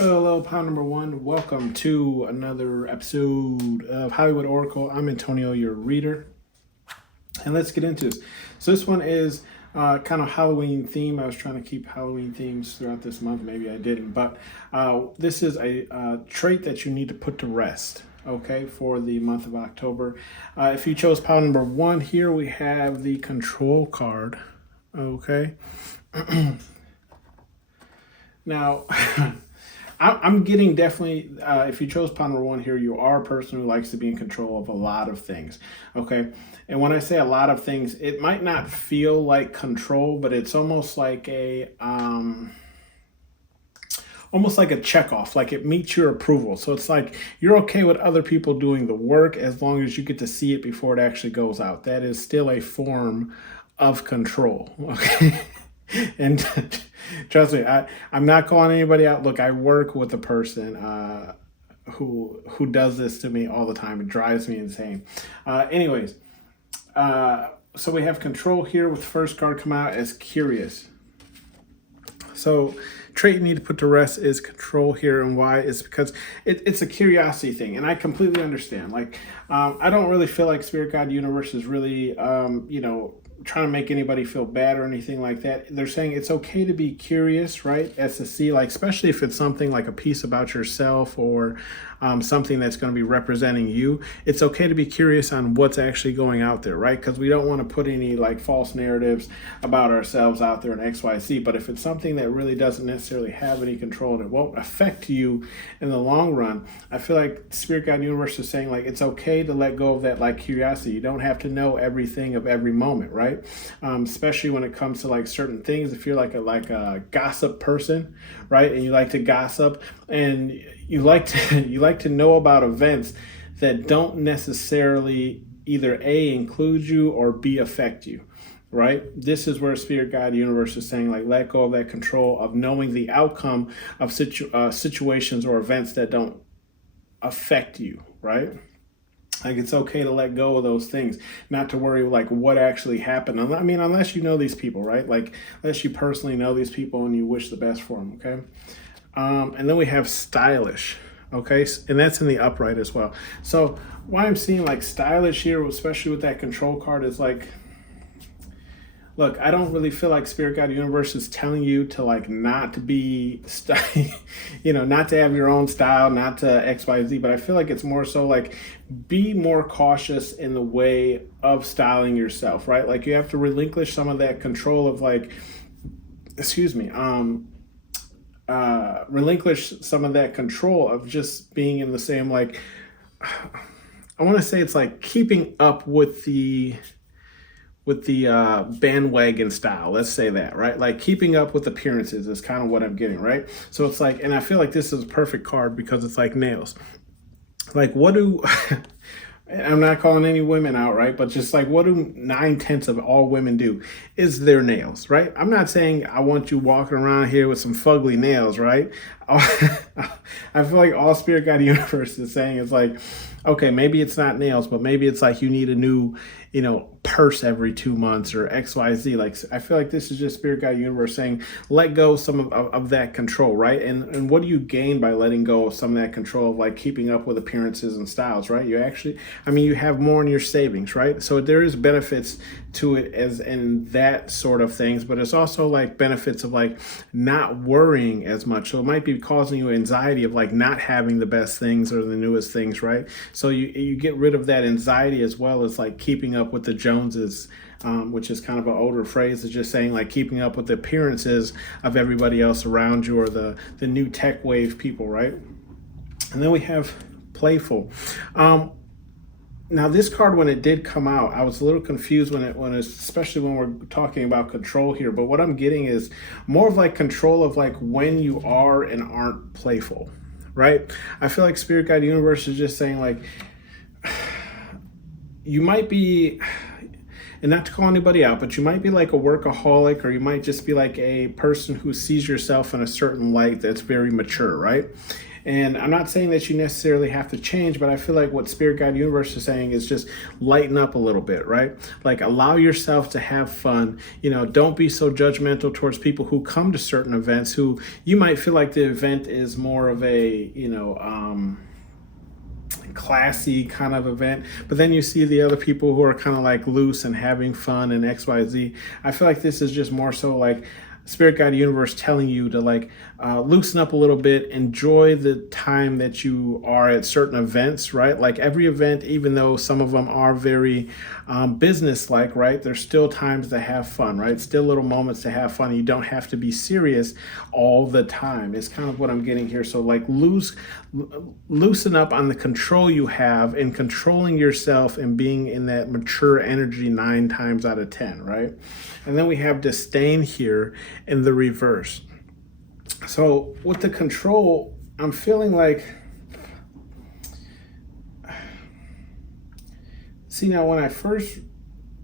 Hello, pound number one. Welcome to another episode of Hollywood Oracle. I'm Antonio, your reader, and let's get into this. So this one is kind of Halloween theme. I was trying to keep Halloween themes throughout this month. Maybe I didn't, but this is a trait that you need to put to rest. Okay, for the month of October. If you chose pound number one, here we have the control card. Okay. Now. I'm getting definitely, if you chose pound number one here, you are a person who likes to be in control of a lot of things, okay? And when I say a lot of things, it might not feel like control, but it's almost like a check off, like it meets your approval. So it's like you're okay with other people doing the work as long as you get to see it before it actually goes out. That is still a form of control, okay? And trust me, I'm not calling anybody out. Look, I work with a person who does this to me all the time. It drives me insane. Anyways, so we have control here with the first card come out as curious. So trait you need to put to rest is control here, and why is because it's a curiosity thing, and I completely understand. Like, I don't really feel like Spirit God Universe is really, trying to make anybody feel bad or anything like that. They're saying it's okay to be curious, right? As to see, like, especially if it's something like a piece about yourself or something that's going to be representing you. It's okay to be curious on what's actually going out there, right? Because we don't want to put any like false narratives about ourselves out there in XYZ. But if it's something that really doesn't necessarily have any control and it won't affect you in the long run, I feel like Spirit God Universe is saying like it's okay to let go of that like curiosity. You don't have to know everything of every moment, right? Especially when it comes to like certain things. If you're like a gossip person, right, and you like to gossip and you like to know about events that don't necessarily either A, include you, or B, affect you, right? This is where Spirit God Universe is saying like let go of that control of knowing the outcome of situations or events that don't affect you, right? Like it's okay to let go of those things, not to worry like what actually happened. I mean, unless you know these people, right? Like unless you personally know these people and you wish the best for them, okay? And then we have stylish, okay? And that's in the upright as well. So why I'm seeing like stylish here, especially with that control card, is like, look, I don't really feel like Spirit God Universe is telling you to like not be, not to have your own style, not to XYZ, but I feel like it's more so like be more cautious in the way of styling yourself, right? Like you have to relinquish some of that control of like, relinquish some of that control of just being in the same, like, I want to say it's like keeping up with the bandwagon style. Let's say that, right? Like keeping up with appearances is kind of what I'm getting, right? So it's like, and I feel like this is a perfect card because it's like nails. Like what do, I'm not calling any women out, right? But just like what do 9/10 of all women do is their nails, right? I'm not saying I want you walking around here with some fugly nails, right? I feel like all Spirit God Universe is saying is like, okay, maybe it's not nails, but maybe it's like you need a new, purse every 2 months or XYZ. Like, I feel like this is just Spirit God Universe saying, let go some of that control, right? And what do you gain by letting go of some of that control of like keeping up with appearances and styles, right? You actually, you have more in your savings, right? So there is benefits to it as in that sort of things, but it's also like benefits of like not worrying as much. So it might be causing you anxiety of like not having the best things or the newest things, right? So you get rid of that anxiety as well as like keeping up with the Joneses, which is kind of an older phrase. It's just saying like keeping up with the appearances of everybody else around you or the new tech wave people, right? And then we have playful. Now this card, when it did come out, I was a little confused especially when we're talking about control here. But what I'm getting is more of like control of like when you are and aren't playful, right? I feel like Spirit Guide Universe is just saying like, you might be, and not to call anybody out, but you might be like a workaholic, or you might just be like a person who sees yourself in a certain light that's very mature, right? And I'm not saying that you necessarily have to change, but I feel like what Spirit Guide Universe is saying is just lighten up a little bit, right? Like allow yourself to have fun. Don't be so judgmental towards people who come to certain events who you might feel like the event is more of a, classy kind of event, but then you see the other people who are kind of like loose and having fun and XYZ. I feel like this is just more so like Spirit Guide Universe telling you to like loosen up a little bit, enjoy the time that you are at certain events, right? Like every event, even though some of them are very business-like, right? There's still times to have fun, right? Still little moments to have fun. You don't have to be serious all the time. It's kind of what I'm getting here. So like loosen up on the control you have in controlling yourself and being in that mature energy 9 times out of 10, right? And then we have disdain here in the reverse. So with the control, I'm feeling like, see, now when I first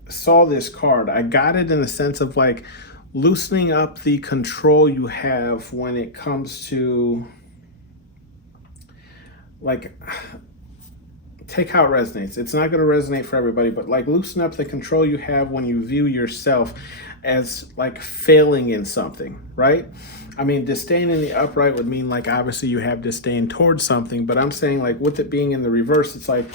saw this card, I got it in the sense of like loosening up the control you have when it comes to like, take how it resonates. It's not going to resonate for everybody, but like loosen up the control you have when you view yourself as like failing in something, right? I mean, disdain in the upright would mean like obviously you have disdain towards something, but I'm saying like with it being in the reverse, it's like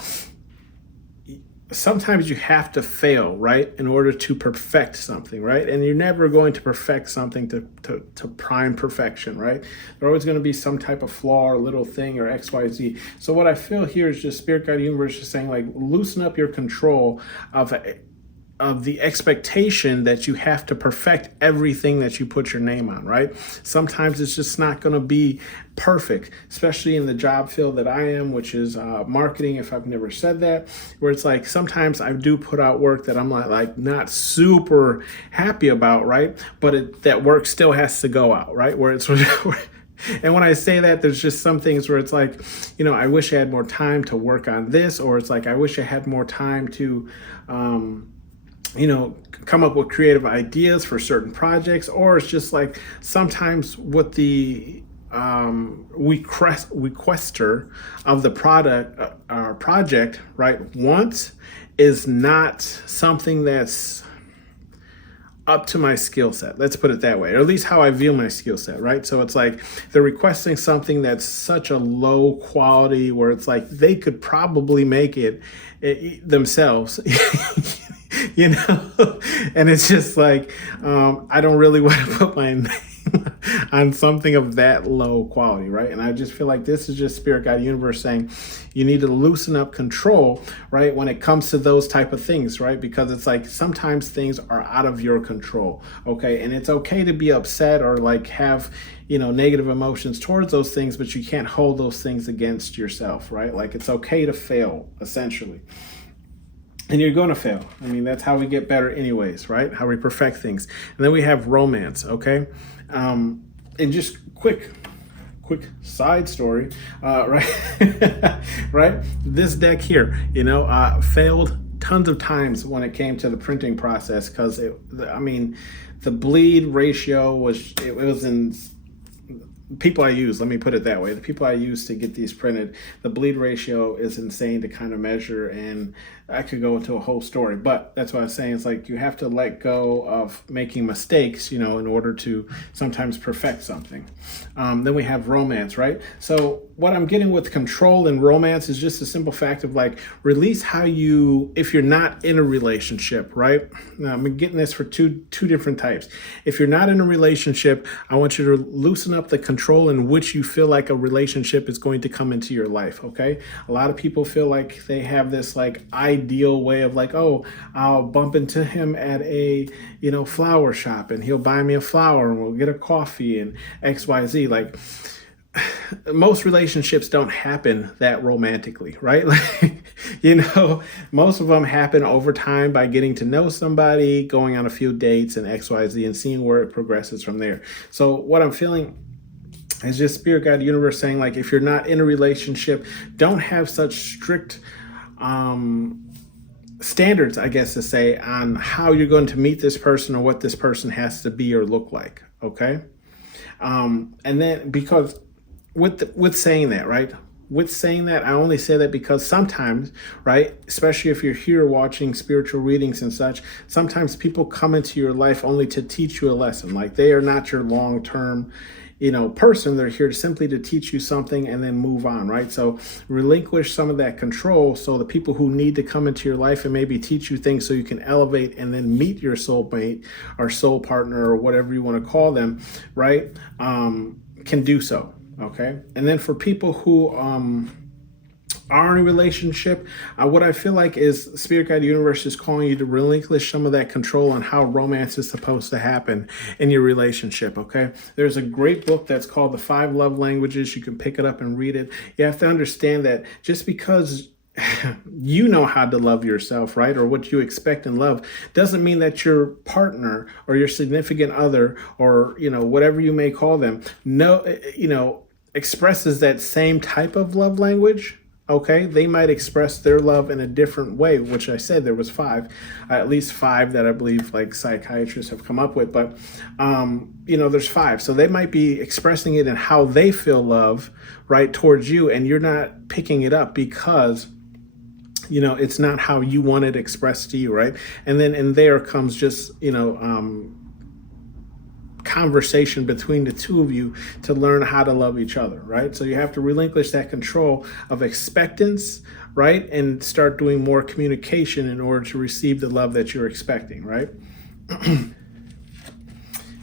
sometimes you have to fail, right, in order to perfect something, right? And you're never going to perfect something to prime perfection, right? There's always going to be some type of flaw or little thing or XYZ. So what I feel here is just Spirit Guide Universe is saying like loosen up your control of the expectation that you have to perfect everything that you put your name on, right? Sometimes it's just not going to be perfect, especially in the job field that I am, which is marketing, if I've never said that, where it's like sometimes I do put out work that I'm not super happy about, right? But that work still has to go out, right? Where it's and when I say that, there's just some things where it's like, I wish I had more time to work on this, or it's like, I wish I had more time to, come up with creative ideas for certain projects, or it's just like sometimes what the requester of the project, right, wants is not something that's up to my skill set. Let's put it that way, or at least how I view my skill set, right? So it's like they're requesting something that's such a low quality where it's like they could probably make it themselves. And it's just like, I don't really want to put my name on something of that low quality, right? And I just feel like this is just Spirit Guide Universe saying you need to loosen up control, right, when it comes to those type of things, right? Because it's like sometimes things are out of your control, okay? And it's okay to be upset or like have, negative emotions towards those things, but you can't hold those things against yourself, right? Like it's okay to fail, essentially. And you're going to fail. I mean, that's how we get better anyways, right? How we perfect things. And then we have romance, okay? And just quick side story, right? Right? This deck here, failed tons of times when it came to the printing process because, the bleed ratio was in people I use, let me put it that way, the people I use to get these printed, the bleed ratio is insane to kind of measure, and I could go into a whole story, but that's what I was saying. It's like you have to let go of making mistakes, in order to sometimes perfect something. Then we have romance, right? So what I'm getting with control and romance is just a simple fact of like release how you, if you're not in a relationship, right? Now, I'm getting this for two different types. If you're not in a relationship, I want you to loosen up the control in which you feel like a relationship is going to come into your life, okay? A lot of people feel like they have this like ideal way of like, oh, I'll bump into him at a, flower shop and he'll buy me a flower and we'll get a coffee and XYZ. Like most relationships don't happen that romantically, right? Like, most of them happen over time by getting to know somebody, going on a few dates and XYZ and seeing where it progresses from there. So what I'm feeling is just Spirit Guide Universe saying like, if you're not in a relationship, don't have such strict standards, I guess to say, on how you're going to meet this person or what this person has to be or look like, okay? And then because with saying that, right? With saying that, I only say that because sometimes, right, especially if you're here watching spiritual readings and such, sometimes people come into your life only to teach you a lesson. Like they are not your long-term, person. They're here simply to teach you something and then move on, right? So relinquish some of that control so the people who need to come into your life and maybe teach you things so you can elevate and then meet your soulmate or soul partner or whatever you want to call them, right, can do so. Okay. And then for people who are in a relationship, what I feel like is Spirit Guide Universe is calling you to relinquish some of that control on how romance is supposed to happen in your relationship. Okay. There's a great book that's called The 5 Love Languages. You can pick it up and read it. You have to understand that just because you know how to love yourself, right? Or what you expect in love doesn't mean that your partner or your significant other or, whatever you may call them, expresses that same type of love language. Okay, they might express their love in a different way, which I said there was 5, at least 5 that I believe like psychiatrists have come up with. But, there's 5. So they might be expressing it in how they feel love, right, towards you. And you're not picking it up because, it's not how you want it expressed to you, right? And then in there comes just, conversation between the two of you to learn how to love each other, right? So you have to relinquish that control of expectance, right? And start doing more communication in order to receive the love that you're expecting, right?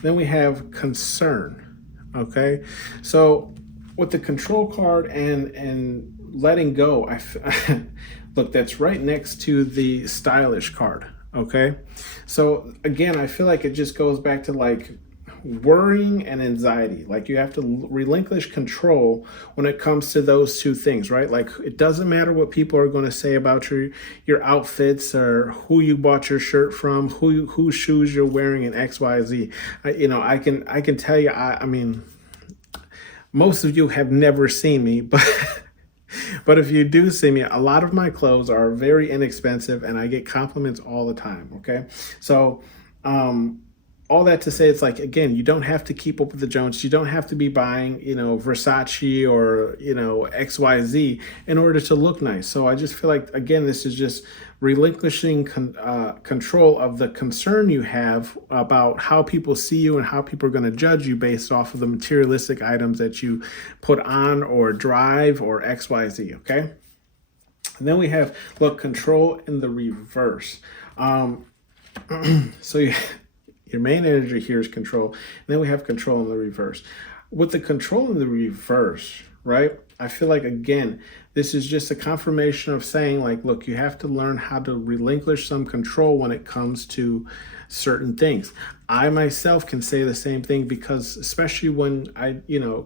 Then we have concern, okay? So with the control card and letting go, look, that's right next to the stylish card, okay? So again, I feel like it just goes back to like worrying and anxiety. Like you have to relinquish control when it comes to those two things, right? Like it doesn't matter what people are going to say about your outfits or who you bought your shirt from, whose shoes you're wearing, and XYZ. I can tell you, I mean, most of you have never seen me, but but if you do see me, a lot of my clothes are very inexpensive and I get compliments all the time. Okay. So, all that to say, it's like, again, you don't have to keep up with the Joneses. You don't have to be buying, Versace or, XYZ in order to look nice. So I just feel like, again, this is just relinquishing control of the concern you have about how people see you and how people are going to judge you based off of the materialistic items that you put on or drive or XYZ. Okay. And then we have, control in the reverse. So your main energy here is control. And then we have control in the reverse. With the control in the reverse, right? I feel like, again, this is just a confirmation of saying like, look, you have to learn how to relinquish some control when it comes to certain things. I myself can say the same thing because especially when I,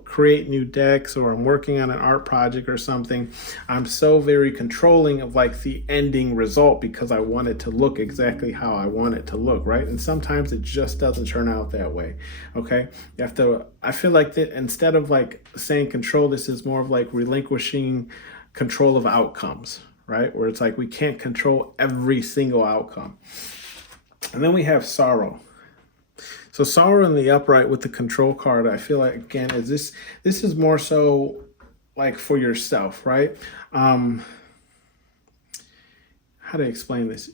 create new decks or I'm working on an art project or something, I'm so very controlling of like the ending result because I want it to look exactly how I want it to look, right? And sometimes it just doesn't turn out that way. Okay. You have to, I feel like that instead of like saying control, this is more of like relinquishing control of outcomes, right? Where it's like we can't control every single outcome. And then we have sorrow. So sorrow in the upright with the control card, I feel like, again, this is more so like for yourself, right? How to explain this?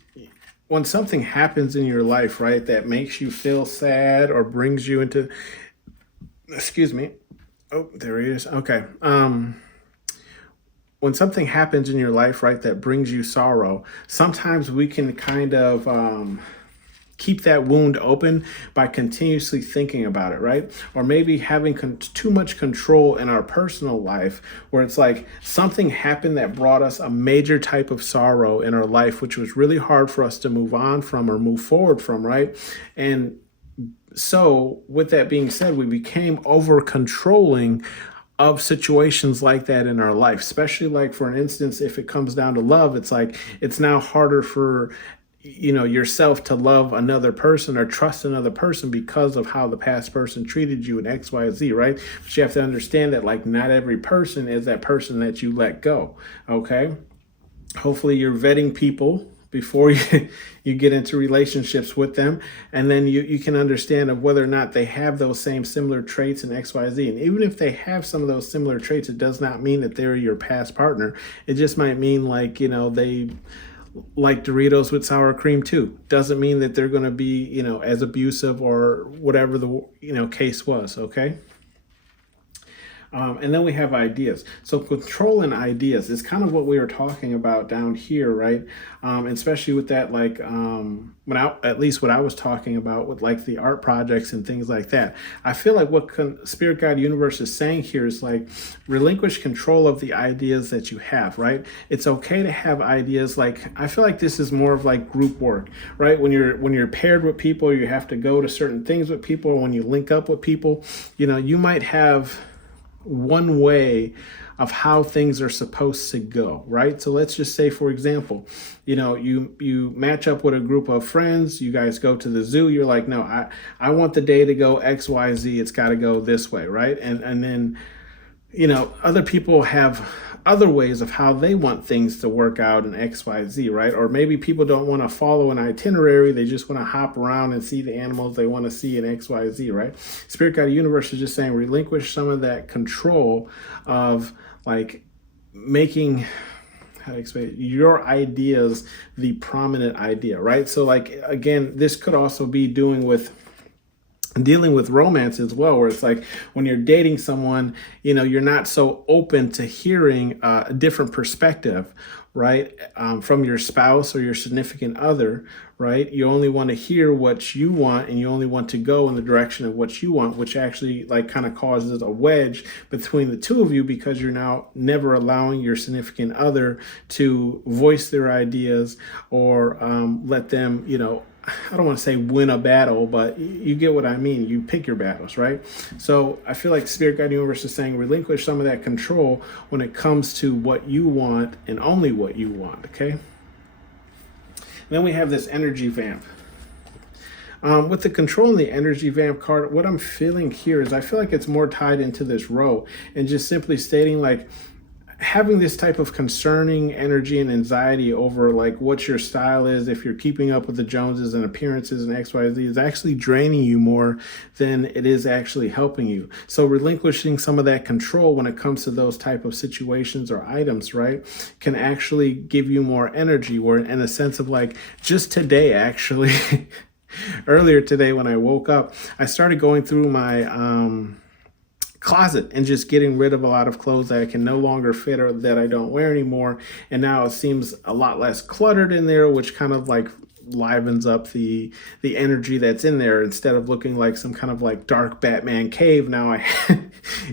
When something happens in your life, right, that makes you feel sad or brings you into, excuse me. Oh, there he is. Okay. When something happens in your life, right, that brings you sorrow, sometimes we can kind of keep that wound open by continuously thinking about it, right? Or maybe having too much control in our personal life where it's like something happened that brought us a major type of sorrow in our life, which was really hard for us to move on from or move forward from, right? And so with that being said, we became over controlling of situations like that in our life, especially like for an instance, if it comes down to love, it's like it's now harder for yourself to love another person or trust another person because of how the past person treated you and XYZ, right? But you have to understand that like not every person is that person that you let go. Okay. Hopefully you're vetting people before you get into relationships with them. And then you can understand of whether or not they have those same similar traits in XYZ. And even if they have some of those similar traits, it does not mean that they're your past partner. It just might mean like, they like Doritos with sour cream too. Doesn't mean that they're going to be, as abusive or whatever the, case was. Okay. And then we have ideas. So control and ideas is kind of what we were talking about down here, right? Especially with that, like at least what I was talking about with like the art projects and things like that. I feel like what Spirit Guide Universe is saying here is like relinquish control of the ideas that you have, right? It's okay to have ideas. Like I feel like this is more of like group work, right? When you're paired with people, you have to go to certain things with people. Or when you link up with people, you might have one way of how things are supposed to go, right? So let's just say, for example, you match up with a group of friends, you guys go to the zoo, you're like, no, I want the day to go XYZ, it's got to go this way, right? And then other people have other ways of how they want things to work out in XYZ, right? Or maybe people don't want to follow an itinerary. They just want to hop around and see the animals they want to see in XYZ, right? Spirit Guide Universe is just saying relinquish some of that control of like making, how to explain, your ideas the prominent idea, right? So like, again, this could also be dealing with romance as well, where it's like when you're dating someone, you're not so open to hearing a different perspective, right? From your spouse or your significant other, right? You only want to hear what you want, and you only want to go in the direction of what you want, which actually like kind of causes a wedge between the two of you, because you're now never allowing your significant other to voice their ideas or let them, I don't want to say win a battle, but you get what I mean. You pick your battles, right? So I feel like Spirit Guide Universe is saying relinquish some of that control when it comes to what you want and only what you want, okay? And then we have this energy vamp. With the control and the energy vamp card, what I'm feeling here is I feel like it's more tied into this row and just simply stating like, having this type of concerning energy and anxiety over like what your style is, if you're keeping up with the Joneses and appearances and XYZ, is actually draining you more than it is actually helping you. So relinquishing some of that control when it comes to those type of situations or items, right, can actually give you more energy, or in a sense of like just today, actually, earlier today when I woke up, I started going through my closet and just getting rid of a lot of clothes that I can no longer fit or that I don't wear anymore. And now it seems a lot less cluttered in there, which kind of like livens up the energy that's in there. Instead of looking like some kind of like dark Batman cave, now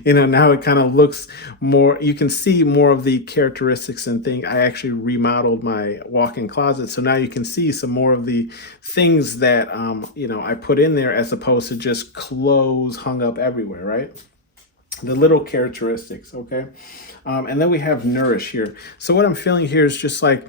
now it kind of looks more, you can see more of the characteristics and things. I actually remodeled my walk-in closet, so now you can see some more of the things that I put in there, as opposed to just clothes hung up everywhere, right? The little characteristics, okay? And then we have nourish here. So what I'm feeling here is just like,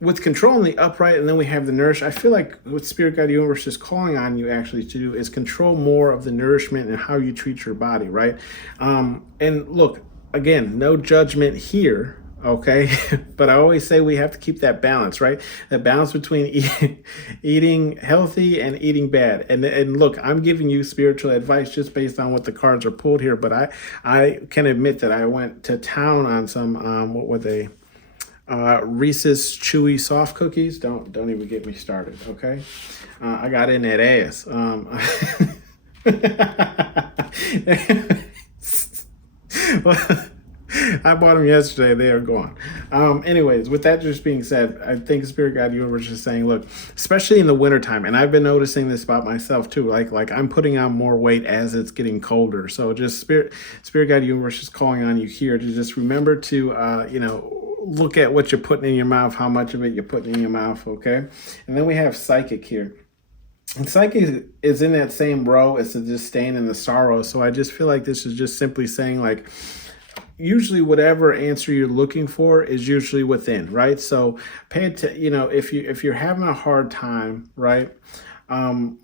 with controlling the upright, and then we have the nourish, I feel like what Spirit Guide Universe is calling on you actually to do is control more of the nourishment and how you treat your body, right? And look, again, no judgment here, okay? But I always say we have to keep that balance, right? That balance between eating healthy and eating bad. And look, I'm giving you spiritual advice just based on what the cards are pulled here, but I can admit that I went to town on some, what were they? Reese's Chewy Soft Cookies. Don't even get me started, okay? I got in that ass. I bought them yesterday. They are gone. Anyways, with that just being said, I think Spirit Guide Universe is saying, look, especially in the wintertime, and I've been noticing this about myself too, like I'm putting on more weight as it's getting colder. So just Spirit Guide Universe is calling on you here to just remember to, look at what you're putting in your mouth, how much of it you're putting in your mouth, okay? And then we have psychic here. And psychic is in that same row as the disdain and the sorrow. So I just feel like this is just simply saying like, usually whatever answer you're looking for is usually within, right? So pay attention, if you're having a hard time, right?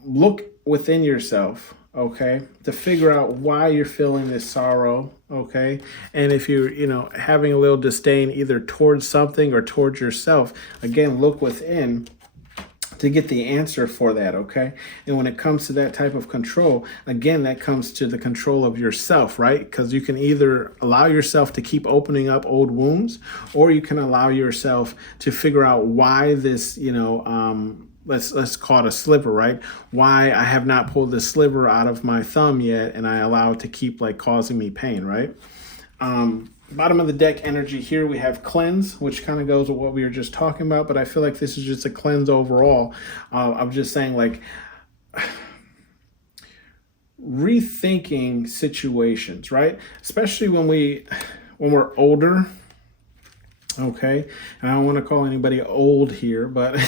Look within yourself, okay, to figure out why you're feeling this sorrow, okay? And if you're, having a little disdain either towards something or towards yourself, again, look within to get the answer for that, okay? And when it comes to that type of control, again, that comes to the control of yourself, right? Because you can either allow yourself to keep opening up old wounds, or you can allow yourself to figure out why this, let's call it a sliver, right? Why I have not pulled the sliver out of my thumb yet, and I allow it to keep like causing me pain, right? Bottom of the deck energy here, we have cleanse, which kind of goes with what we were just talking about, but I feel like this is just a cleanse overall. I'm just saying, like, rethinking situations, right? Especially when we're older. Okay, and I don't want to call anybody old here, but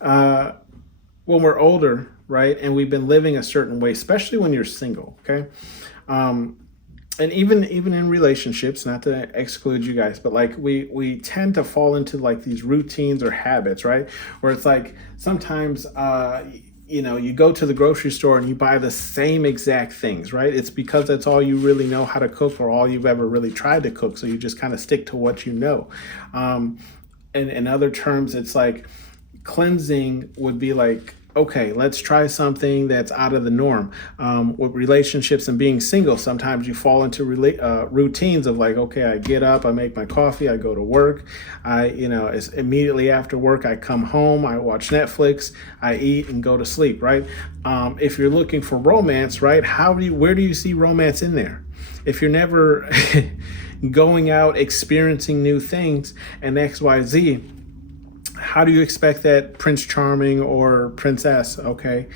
when we're older, right, and we've been living a certain way, especially when you're single, okay, and even in relationships, not to exclude you guys, but like we tend to fall into like these routines or habits, right, where it's like sometimes you go to the grocery store and you buy the same exact things, right? It's because that's all you really know how to cook, or all you've ever really tried to cook, so you just kind of stick to what you know. And in other terms, it's like cleansing would be like, okay, let's try something that's out of the norm. With relationships and being single, sometimes you fall into routines of like, okay, I get up, I make my coffee, I go to work. It's immediately after work, I come home, I watch Netflix, I eat and go to sleep, right? If you're looking for romance, right, where do you see romance in there? If you're never going out, experiencing new things and XYZ, how do you expect that Prince Charming or Princess, okay,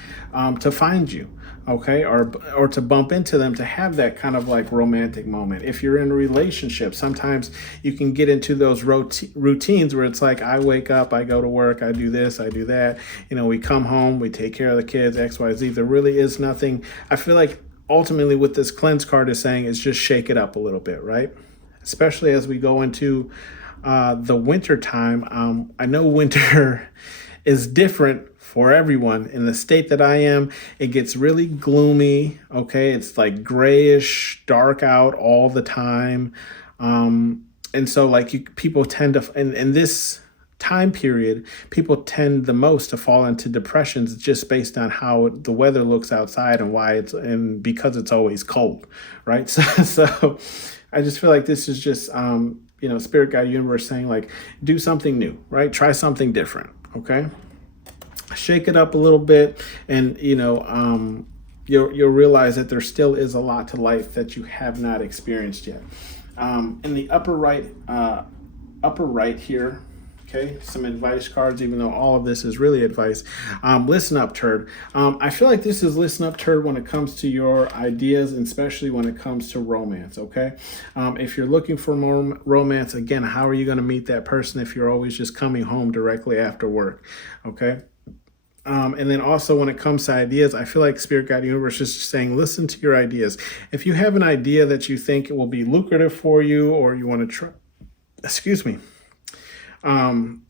to find you, okay, or to bump into them, to have that kind of like romantic moment? If you're in a relationship, sometimes you can get into those routines where it's like, I wake up, I go to work, I do this, I do that, we come home, we take care of the kids, XYZ. There really is nothing. I feel like ultimately what this cleanse card is saying is just shake it up a little bit, right? Especially as we go into the winter time. I know winter is different for everyone. In the state that I am, it gets really gloomy. Okay, it's like grayish, dark out all the time, and so like people tend to, in this time period, people tend the most to fall into depressions just based on how the weather looks outside and because it's always cold, right? So I just feel like this is just spirit guide universe saying like, do something new, right? Try something different, okay? Shake it up a little bit, and you'll realize that there still is a lot to life that you have not experienced yet. In the upper right here, okay, some advice cards, even though all of this is really advice. Listen up, turd. I feel like this is listen up, turd, when it comes to your ideas, and especially when it comes to romance, okay? If you're looking for more romance, again, how are you going to meet that person if you're always just coming home directly after work, okay? And then also when it comes to ideas, I feel like Spirit Guide Universe is just saying, listen to your ideas. If you have an idea that you think it will be lucrative for you, or you want to try,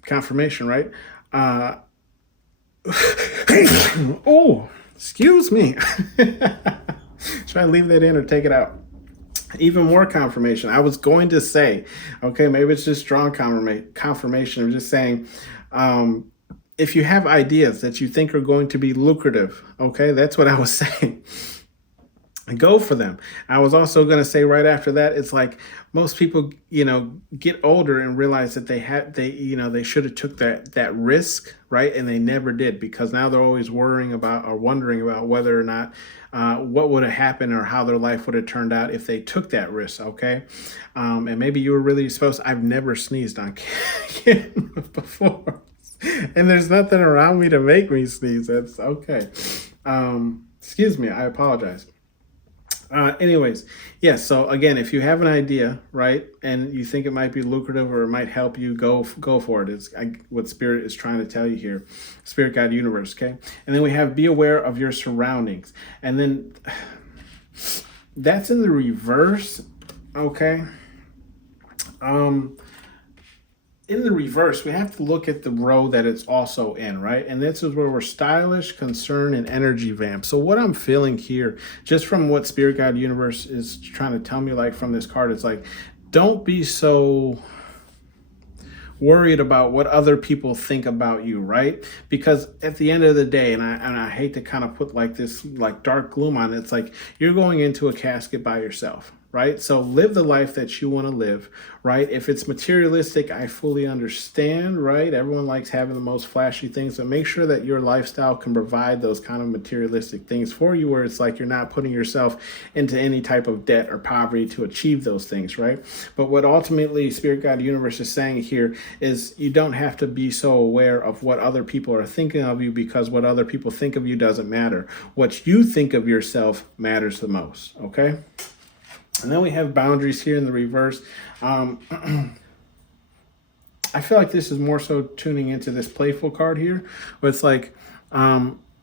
confirmation, right? Oh, excuse me. Should I leave that in or take it out? Even more confirmation. I was going to say, okay, maybe it's just strong confirmation. I'm just saying, if you have ideas that you think are going to be lucrative, okay, that's what I was saying. Go for them. I was also going to say right after that, it's like most people, get older and realize that they should have took that risk, right? And they never did, because now they're always worrying about or wondering about whether or not what would have happened or how their life would have turned out if they took that risk, okay? And maybe you were really supposed to, I've never sneezed on camera before. And there's nothing around me to make me sneeze. That's okay. Excuse me. I apologize. Anyways, yes. So again, if you have an idea, right, and you think it might be lucrative or it might help you, go for it. It's what Spirit is trying to tell you here. Spirit Guide Universe. Okay. And then we have be aware of your surroundings. And then that's in the reverse. Okay. in the reverse, we have to look at the row that it's also in, right? And this is where we're stylish, concern, and energy vamp. So what I'm feeling here, just from what Spirit Guide Universe is trying to tell me, like from this card, it's like, don't be so worried about what other people think about you, right? Because at the end of the day, and I hate to kind of put like this like dark gloom on it, it's like you're going into a casket by yourself, right? So live the life that you want to live, right? If it's materialistic, I fully understand, right? Everyone likes having the most flashy things, but make sure that your lifestyle can provide those kind of materialistic things for you, where it's like you're not putting yourself into any type of debt or poverty to achieve those things, right? But what ultimately Spirit Guide Universe is saying here is you don't have to be so aware of what other people are thinking of you, because what other people think of you doesn't matter. What you think of yourself matters the most, okay? And then we have boundaries here in the reverse. I feel like this is more so tuning into this playful card here, where it's like,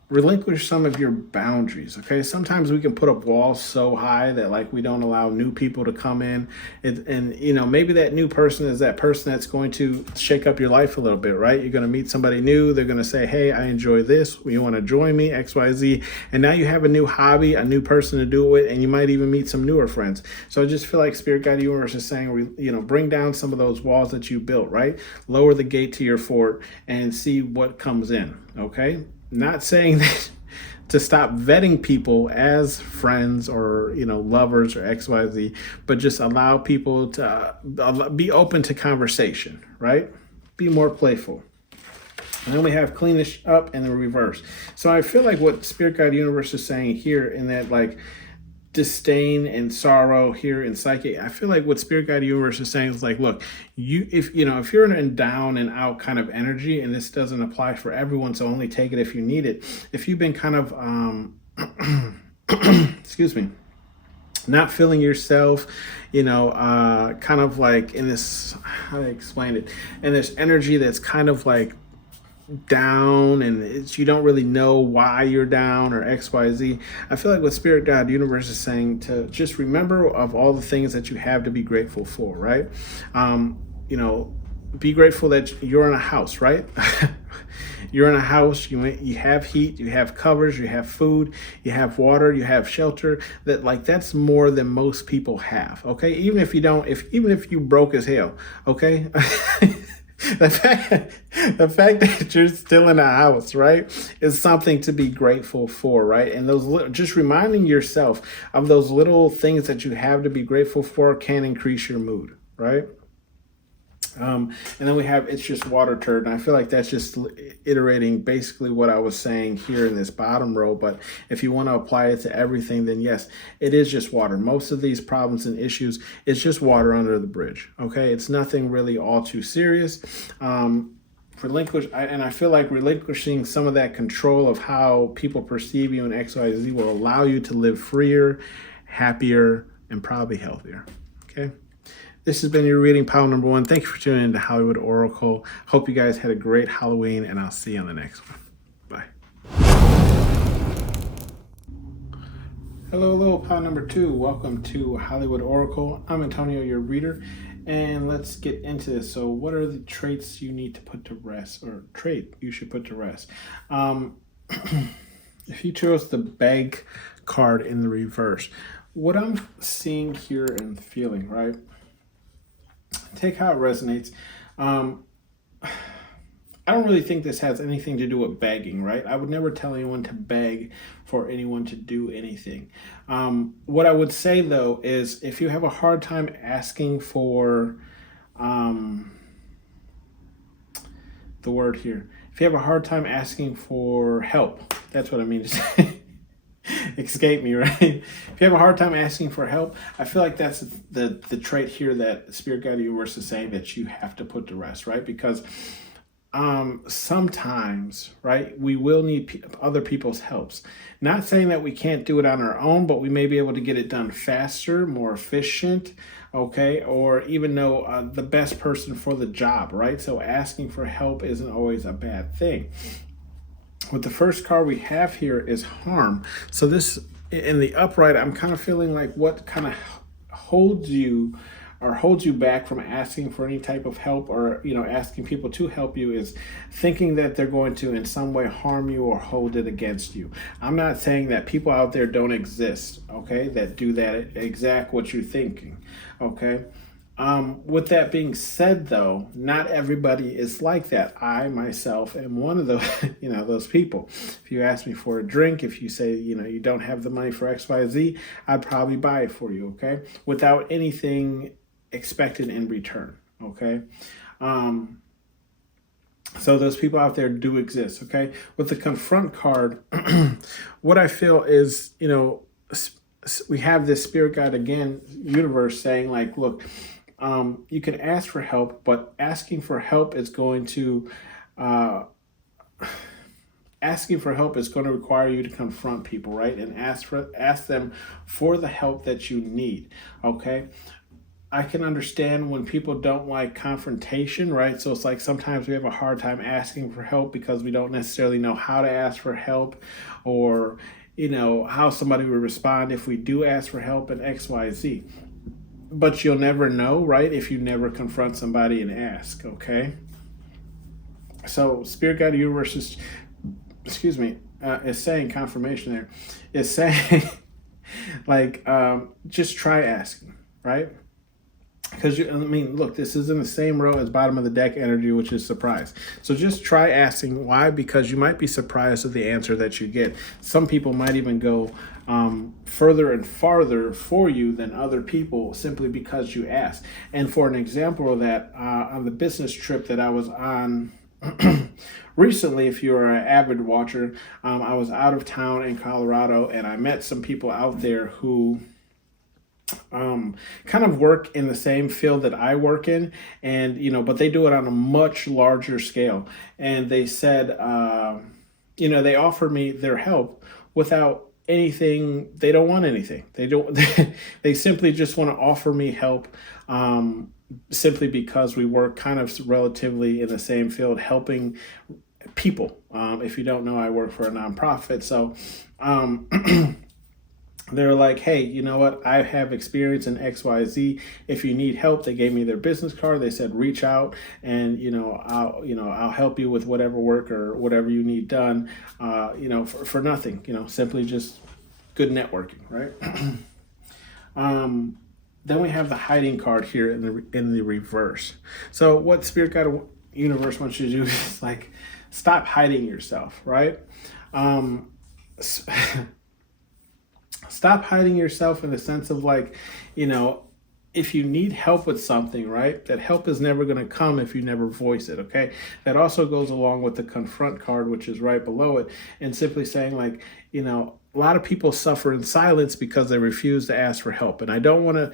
relinquish some of your boundaries, okay? Sometimes we can put up walls so high that like we don't allow new people to come in. And you know, maybe that new person is that person that's going to shake up your life a little bit, right? You're going to meet somebody new. They're going to say, hey, I enjoy this. You want to join me, XYZ. And now you have a new hobby, a new person to do it with, and you might even meet some newer friends. So I just feel like Spirit Guide Universe is saying, you know, bring down some of those walls that you built, right? Lower the gate to your fort and see what comes in, okay? Not saying that to stop vetting people as friends or, you know, lovers or XYZ, but just allow people to be open to conversation, right? Be more playful. And then we have cleanish up and the reverse. So I feel like what Spirit Guide Universe is saying here, in that like disdain and sorrow here in psychic, I feel like what Spirit Guide Universe is saying is like, look, if you're in a down and out kind of energy, and this doesn't apply for everyone, so only take it if you need it. If you've been kind of excuse me, not feeling yourself, you know, kind of like in this, how do I explain it, in this energy that's kind of like down, and you don't really know why you're down or XYZ. I feel like what Spirit Guide Universe is saying, to just remember of all the things that you have to be grateful for, right? You know, be grateful that you're in a house, right? You're in a house, you have heat, you have covers, you have food, you have water, you have shelter. That like, that's more than most people have, okay? Even if you don't, even if you broke as hell, okay? The fact that you're still in a house, right, is something to be grateful for, right? And those, just reminding yourself of those little things that you have to be grateful for can increase your mood, right? And then we have It's Just Water Turd, and I feel like that's just iterating basically what I was saying here in this bottom row. But if you want to apply it to everything, then yes, it is just water. Most of these problems and issues, it's just water under the bridge, okay? It's nothing really all too serious. And I feel like relinquishing some of that control of how people perceive you in XYZ will allow you to live freer, happier, and probably healthier, okay? This has been your reading pile number 1. Thank you for tuning in to Hollywood Oracle. Hope you guys had a great Halloween, and I'll see you on the next one. Bye. Hello, pile number 2. Welcome to Hollywood Oracle. I'm Antonio, your reader, and let's get into this. So what are the traits you need to put to rest, or trait you should put to rest? If you chose the bag card in the reverse, what I'm seeing here and feeling, right? Take how it resonates. I don't really think this has anything to do with begging, right? I would never tell anyone to beg for anyone to do anything. What I would say, though, is if you have a hard time asking for, the word here, if you have a hard time asking for help, that's what I mean to say. Escape me, right? If you have a hard time asking for help, I feel like that's the trait here that Spirit Guide Universe is saying that you have to put to rest, right? Because sometimes, right, we will need other people's helps. Not saying that we can't do it on our own, but we may be able to get it done faster, more efficient, okay, or even know the best person for the job, right? So asking for help isn't always a bad thing. With the first card we have here is harm. So this, in the upright, I'm kind of feeling like what kind of holds you or holds you back from asking for any type of help, or asking people to help you, is thinking that they're going to in some way harm you or hold it against you. I'm not saying that people out there don't exist, okay, that do that exact what you're thinking, okay. With that being said, though, not everybody is like that. I myself am one of those, those people. If you ask me for a drink, if you say, you don't have the money for X, Y, Z, I'd probably buy it for you, okay, without anything expected in return, okay. So those people out there do exist, okay. With the confront card, what I feel is, we have this spirit guide again, universe, saying like, look, you can ask for help, but asking for help is going to require you to confront people, right? And ask them for the help that you need. Okay. I can understand when people don't like confrontation, right? So it's like sometimes we have a hard time asking for help because we don't necessarily know how to ask for help, or how somebody would respond if we do ask for help in X, Y, Z. But you'll never know, right, if you never confront somebody and ask, okay? So Spirit Guide Universe is, is saying, confirmation there, is saying, like, just try asking, right? Because, look, this is in the same row as bottom of the deck energy, which is surprise. So just try asking. Why? Because you might be surprised at the answer that you get. Some people might even go further and farther for you than other people simply because you ask. And for an example of that, on the business trip that I was on recently, if you're an avid watcher, I was out of town in Colorado, and I met some people out there who kind of work in the same field that I work in, and but they do it on a much larger scale. And they said, they offered me their help without anything. They don't want anything. They don't. They simply just want to offer me help, simply because we work kind of relatively in the same field, helping people. If you don't know, I work for a nonprofit, so. They're like, hey, you know what? I have experience in X, Y, Z. If you need help, they gave me their business card. They said, reach out, and I'll help you with whatever work or whatever you need done. For nothing. Simply just good networking, right? Then we have the hiding card here in the reverse. So what Spirit Guide Universe wants you to do is like, stop hiding yourself, right? Stop hiding yourself in the sense of like, if you need help with something, right, that help is never going to come if you never voice it, okay? That also goes along with the confront card, which is right below it, and simply saying like, a lot of people suffer in silence because they refuse to ask for help. And I don't want to,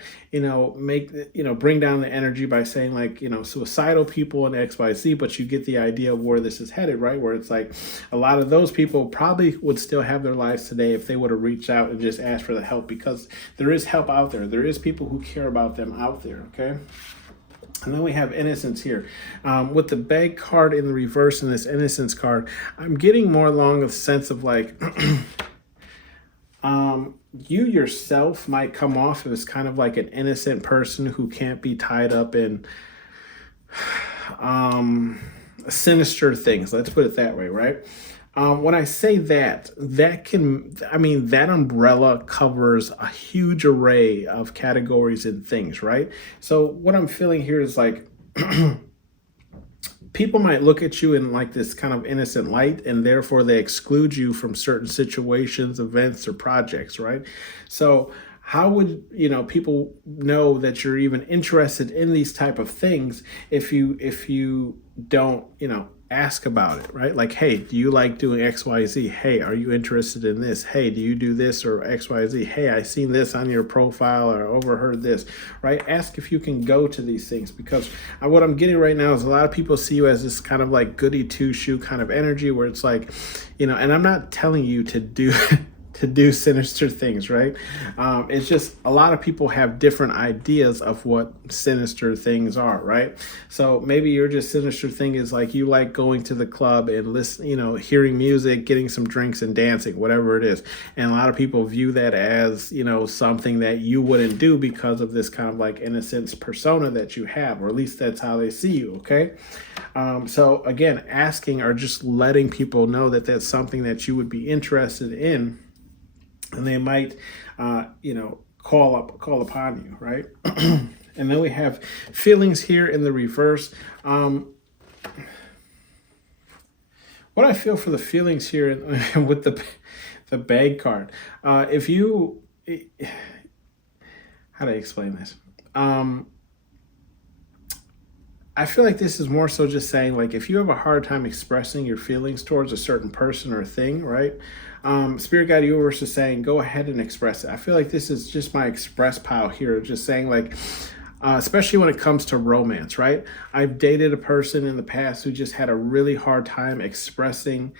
bring down the energy by saying like, suicidal people and X, Y, Z, but you get the idea of where this is headed, right? Where it's like a lot of those people probably would still have their lives today if they would have reached out and just asked for the help, because there is help out there. There is people who care about them out there, okay? And then we have innocence here. With the bag card in the reverse and this innocence card, I'm getting more along the sense of like, you yourself might come off as kind of like an innocent person who can't be tied up in sinister things. Let's put it that way, right? When I say that umbrella covers a huge array of categories and things, right? So what I'm feeling here is like, people might look at you in like this kind of innocent light, and therefore they exclude you from certain situations, events, or projects, right? So how would people know that you're even interested in these type of things if you don't ask about it, right? Like, hey, do you like doing X, Y, Z? Hey, are you interested in this? Hey, do you do this or X, Y, Z? Hey, I seen this on your profile or overheard this, right? Ask if you can go to these things, because what I'm getting right now is a lot of people see you as this kind of like goody two-shoe kind of energy where it's like, and I'm not telling you to do to do sinister things, right? It's just a lot of people have different ideas of what sinister things are, right? So maybe your just sinister thing is like you like going to the club and listen, hearing music, getting some drinks and dancing, whatever it is. And a lot of people view that as, something that you wouldn't do because of this kind of like innocence persona that you have, or at least that's how they see you, okay? So again, asking or just letting people know that that's something that you would be interested in, and they might, call upon you, right? And then we have feelings here in the reverse. What I feel for the feelings here with the bag card, if you, how do I explain this? I feel like this is more so just saying, like, if you have a hard time expressing your feelings towards a certain person or thing, right? Spirit Guide Universe is saying, go ahead and express it. I feel like this is just my express pile here, just saying, like, especially when it comes to romance, right? I've dated a person in the past who just had a really hard time expressing,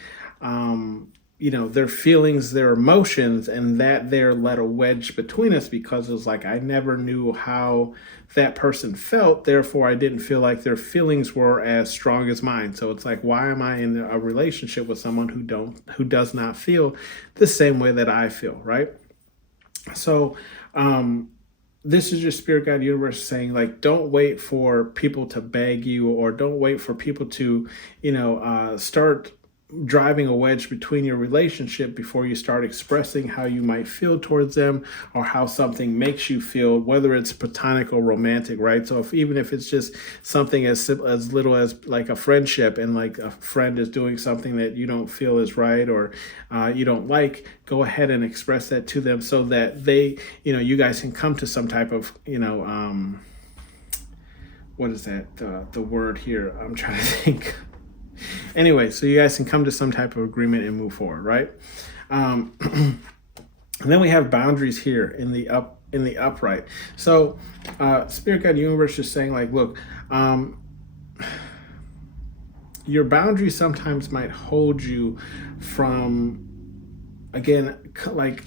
their feelings, their emotions, and that there led a wedge between us because it was like I never knew how that person felt. Therefore, I didn't feel like their feelings were as strong as mine. So it's like, why am I in a relationship with someone who does not feel the same way that I feel, right? So, this is your Spirit Guide Universe saying, like, don't wait for people to beg you, or don't wait for people to, start driving a wedge between your relationship before you start expressing how you might feel towards them, or how something makes you feel, whether it's platonic or romantic, right? So even if it's just something as little as like a friendship, and like a friend is doing something that you don't feel is right, or you don't like, go ahead and express that to them so that they, you guys can come to some type of, what is that? The word here I'm trying to think. Anyway, so you guys can come to some type of agreement and move forward, right? And then we have boundaries here in the upright. So Spirit Guide Universe is saying, like, look, your boundaries sometimes might hold you from, again, like,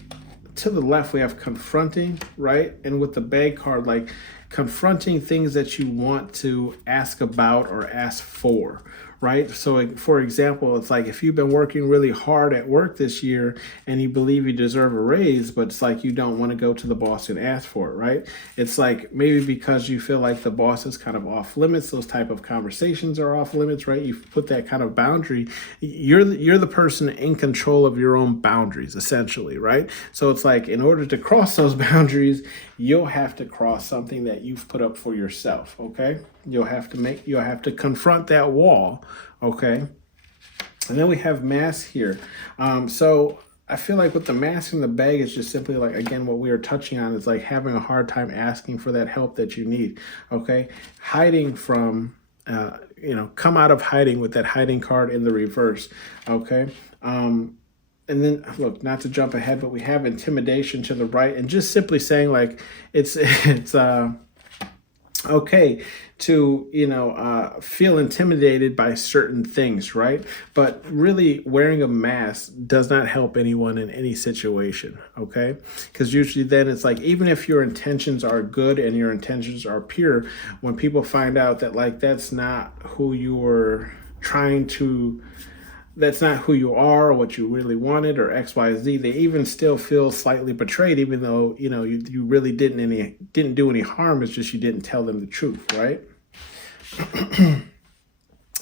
to the left we have confronting, right? And with the bag card, like, confronting things that you want to ask about or ask for, right? So for example, it's like if you've been working really hard at work this year and you believe you deserve a raise, but it's like you don't want to go to the boss and ask for it, right? It's like maybe because you feel like the boss is kind of off limits, those type of conversations are off limits, right? You've put that kind of boundary. You're the person in control of your own boundaries, essentially, right? So it's like, in order to cross those boundaries, you'll have to cross something that you've put up for yourself, okay? You'll have to confront that wall, okay? And then we have mask here. So I feel like with the mask and the bag, it's just simply like, again, what we are touching on is like having a hard time asking for that help that you need, okay? Hiding from, come out of hiding with that hiding card in the reverse, okay? And then, look, not to jump ahead, but we have intimidation to the right, and just simply saying, like, it's okay to feel intimidated by certain things, right? But really, wearing a mask does not help anyone in any situation, okay? Because usually then it's like, even if your intentions are good and your intentions are pure, when people find out that, like, that's not who you were trying to, that's not who you are or what you really wanted, or XYZ, they even still feel slightly betrayed, even though you really didn't do any harm. It's just you didn't tell them the truth, right? And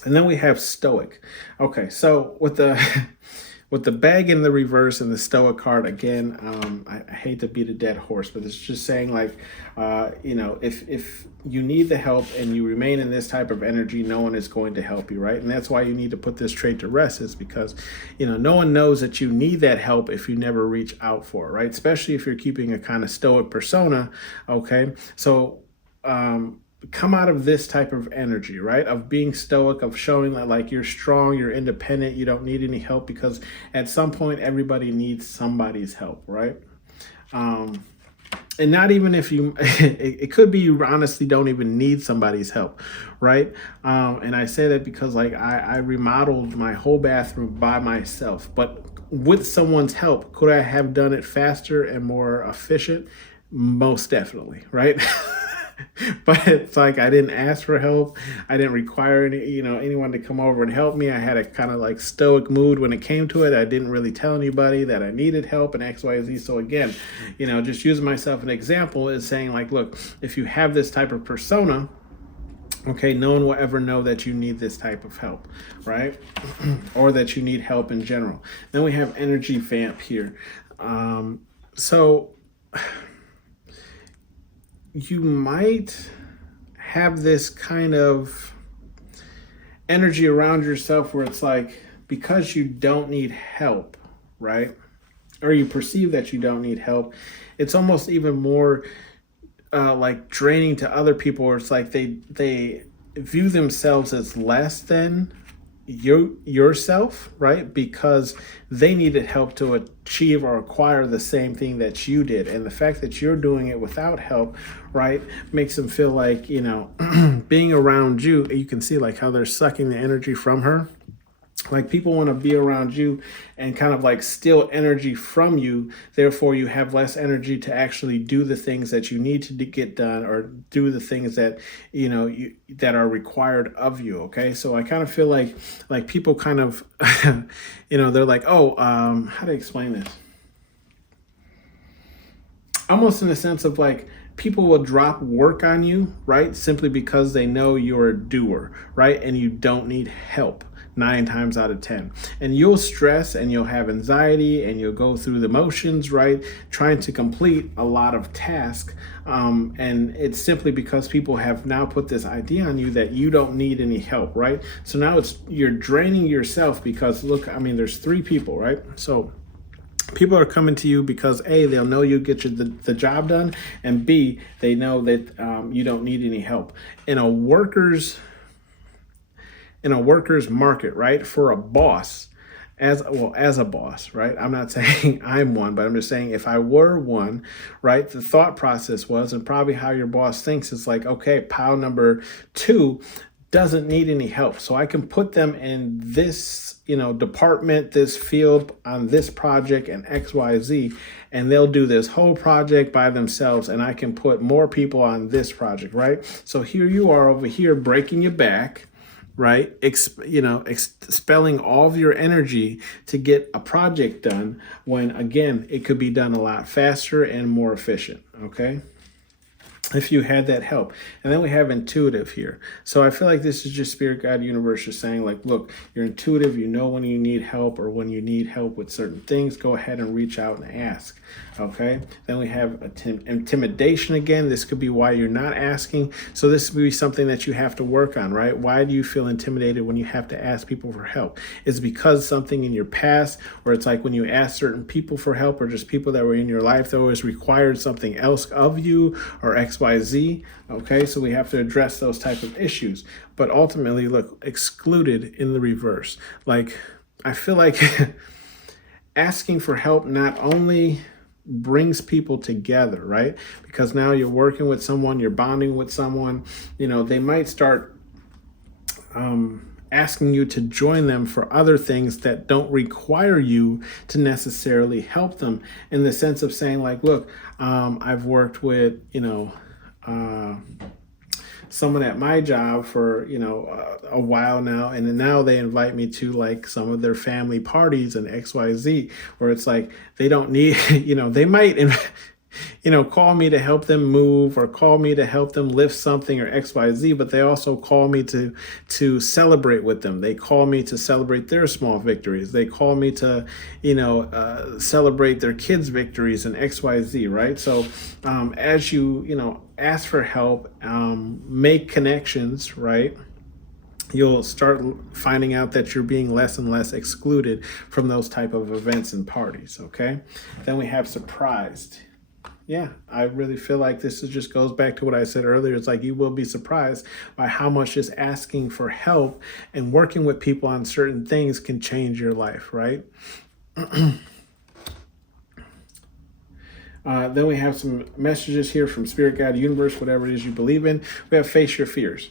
then we have stoic. Okay, so with the bag in the reverse and the stoic card, again, I hate to beat a dead horse, but it's just saying, like, if you need the help and you remain in this type of energy, no one is going to help you, right? And that's why you need to put this trait to rest, is because, no one knows that you need that help if you never reach out for it, right? Especially if you're keeping a kind of stoic persona, okay? So, come out of this type of energy, right? Of being stoic, of showing that, like, you're strong, you're independent, you don't need any help, because at some point everybody needs somebody's help, right? And not even if you, it could be you honestly don't even need somebody's help, right? And I say that because, like, I remodeled my whole bathroom by myself, but with someone's help, could I have done it faster and more efficient? Most definitely, right? But it's like I didn't ask for help. I didn't require anyone to come over and help me. I had a kind of like stoic mood when it came to it. I didn't really tell anybody that I needed help and X, Y, Z. So again, just using myself an example is saying like, look, if you have this type of persona, okay, no one will ever know that you need this type of help, right? Or that you need help in general. Then we have energy vamp here. So you might have this kind of energy around yourself where it's like, because you don't need help, right? Or you perceive that you don't need help, it's almost even more like draining to other people, where it's like they view themselves as less than yourself, right? Because they needed help to achieve or acquire the same thing that you did, and the fact that you're doing it without help, right, makes them feel like being around you. You can see like how they're sucking the energy from her. Like people want to be around you and kind of like steal energy from you. Therefore, you have less energy to actually do the things that you need to get done, or do the things that that are required of you. Okay, so I kind of feel like people kind of they're like, oh, how to explain this? Almost in the sense of like, people will drop work on you, right? Simply because they know you're a doer, right? And you don't need help 9 times out of 10. And you'll stress and you'll have anxiety and you'll go through the motions, right? Trying to complete a lot of tasks. And it's simply because people have now put this idea on you that you don't need any help, right? So now you're draining yourself, because look, I mean, there's 3 people, right? So people are coming to you because A, they'll know you get the job done, and B, they know that you don't need any help. In a worker's market, right, for a boss, as a boss, right? I'm not saying I'm one, but I'm just saying if I were one, right, the thought process was, and probably how your boss thinks, is like, okay, pile number 2 doesn't need any help, so I can put them in this department, this field, on this project, and XYZ, and they'll do this whole project by themselves, and I can put more people on this project, right? So here you are over here breaking your back, right? Expelling all of your energy to get a project done, when again, it could be done a lot faster and more efficient, okay? If you had that help. And then we have intuitive here. So I feel like this is just spirit, God, universe just saying like, look, you're intuitive. You know when you need help, or when you need help with certain things, go ahead and reach out and ask. Okay. Then we have intimidation again. This could be why you're not asking. So this would be something that you have to work on, right? Why do you feel intimidated when you have to ask people for help? Is because something in your past, or it's like when you ask certain people for help, or just people that were in your life that always required something else of you, or XYZ. Okay, so we have to address those type of issues. But ultimately, look, excluded in the reverse. Like, I feel like asking for help not only brings people together, right? Because now you're working with someone, you're bonding with someone, they might start asking you to join them for other things that don't require you to necessarily help them, in the sense of saying like, look, I've worked with, someone at my job for, a while now, and then now they invite me to like some of their family parties and XYZ, where it's like, they don't need, they might, call me to help them move, or call me to help them lift something, or XYZ, but they also call me to celebrate with them. They call me to celebrate their small victories. They call me to, celebrate their kids' victories, and XYZ, right? So as you, ask for help, make connections, right? You'll start finding out that you're being less and less excluded from those type of events and parties, okay? Then we have surprised. Yeah, I really feel like this just goes back to what I said earlier. It's like, you will be surprised by how much just asking for help and working with people on certain things can change your life, right? Then we have some messages here from Spirit, God, Universe, whatever it is you believe in. We have face your fears,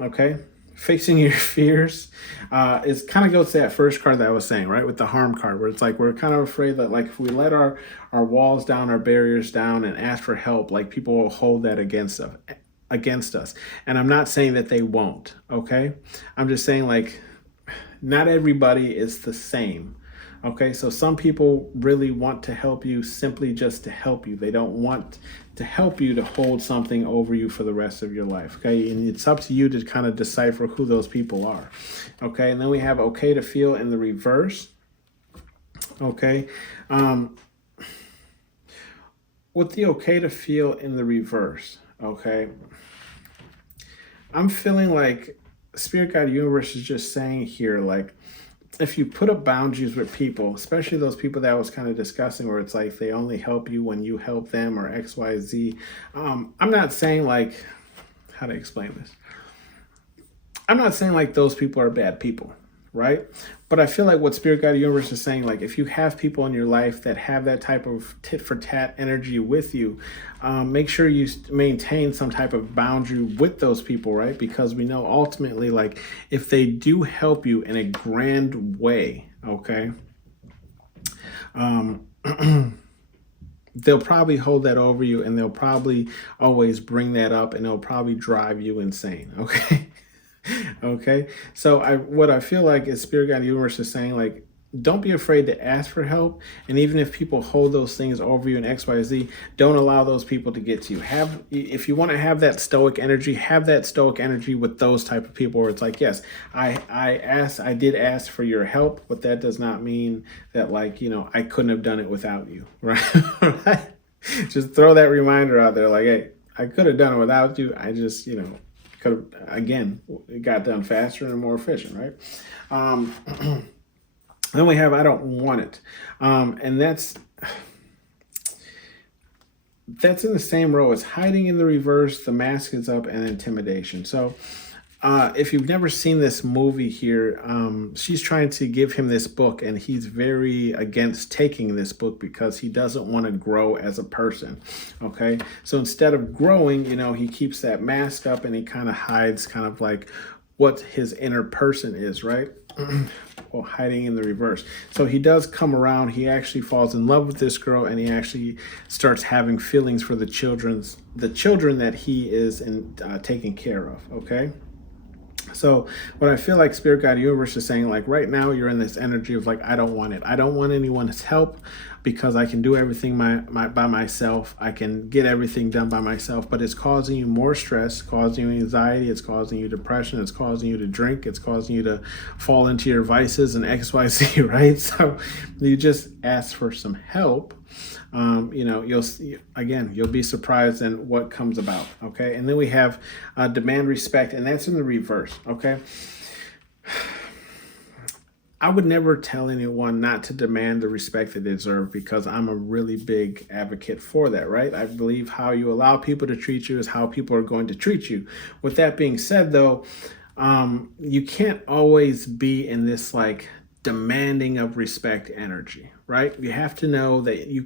okay? fixing your fears, it kind of goes to that first card that I was saying, right, with the harm card, where it's like we're kind of afraid that like if we let our walls down, our barriers down, and ask for help, like people will hold that against us. And I'm not saying that they won't. Okay, I'm just saying like not everybody is the same. Okay, so some people really want to help you simply just to help you. They don't want to help you to hold something over you for the rest of your life. Okay, and it's up to you to kind of decipher who those people are. Okay, and then we have okay to feel in the reverse. Okay, with the okay to feel in the reverse. Okay, I'm feeling like Spirit Guide Universe is just saying here, like, if you put up boundaries with people, especially those people that I was kind of discussing, where it's like they only help you when you help them or X, Y, Z. I'm not saying like, how to explain this? I'm not saying like those people are bad people, right? But I feel like what Spirit Guide Universe is saying, like if you have people in your life that have that type of tit for tat energy with you, make sure you maintain some type of boundary with those people, right? Because we know ultimately, like if they do help you in a grand way, okay, they'll probably hold that over you, and they'll probably always bring that up, and they'll probably drive you insane, okay? Okay, so what I feel like is Spirit Guide Universe is saying, like, don't be afraid to ask for help, and even if people hold those things over you in XYZ, don't allow those people to get to you. If you want to have that stoic energy, have that stoic energy with those type of people, where it's like, yes, I did ask for your help, but that does not mean that, like, I couldn't have done it without you, right? Right? Just throw that reminder out there, like, hey, I could have done it without you. I just, could have, again, it got done faster and more efficient, right? Then we have I don't want it. And that's in the same row as hiding in the reverse, the mask is up, and intimidation. So if you've never seen this movie here, she's trying to give him this book, and he's very against taking this book because he doesn't want to grow as a person. Okay, so instead of growing, he keeps that mask up, and he kind of hides kind of like what his inner person is, right? Well, hiding in the reverse. So he does come around. He actually falls in love with this girl, and he actually starts having feelings for the children that he is taking care of. Okay. So what I feel like Spirit Guide Universe is saying, like right now you're in this energy of like, I don't want it. I don't want anyone's help because I can do everything by myself. I can get everything done by myself, but it's causing you more stress, causing you anxiety, it's causing you depression, it's causing you to drink, it's causing you to fall into your vices and XYZ, right? So you just ask for some help. You'll be surprised in what comes about. Okay. And then we have demand respect, and that's in the reverse. Okay. I would never tell anyone not to demand the respect they deserve, because I'm a really big advocate for that, right? I believe how you allow people to treat you is how people are going to treat you. With that being said, though, you can't always be in this like demanding of respect energy, right? You have to know that you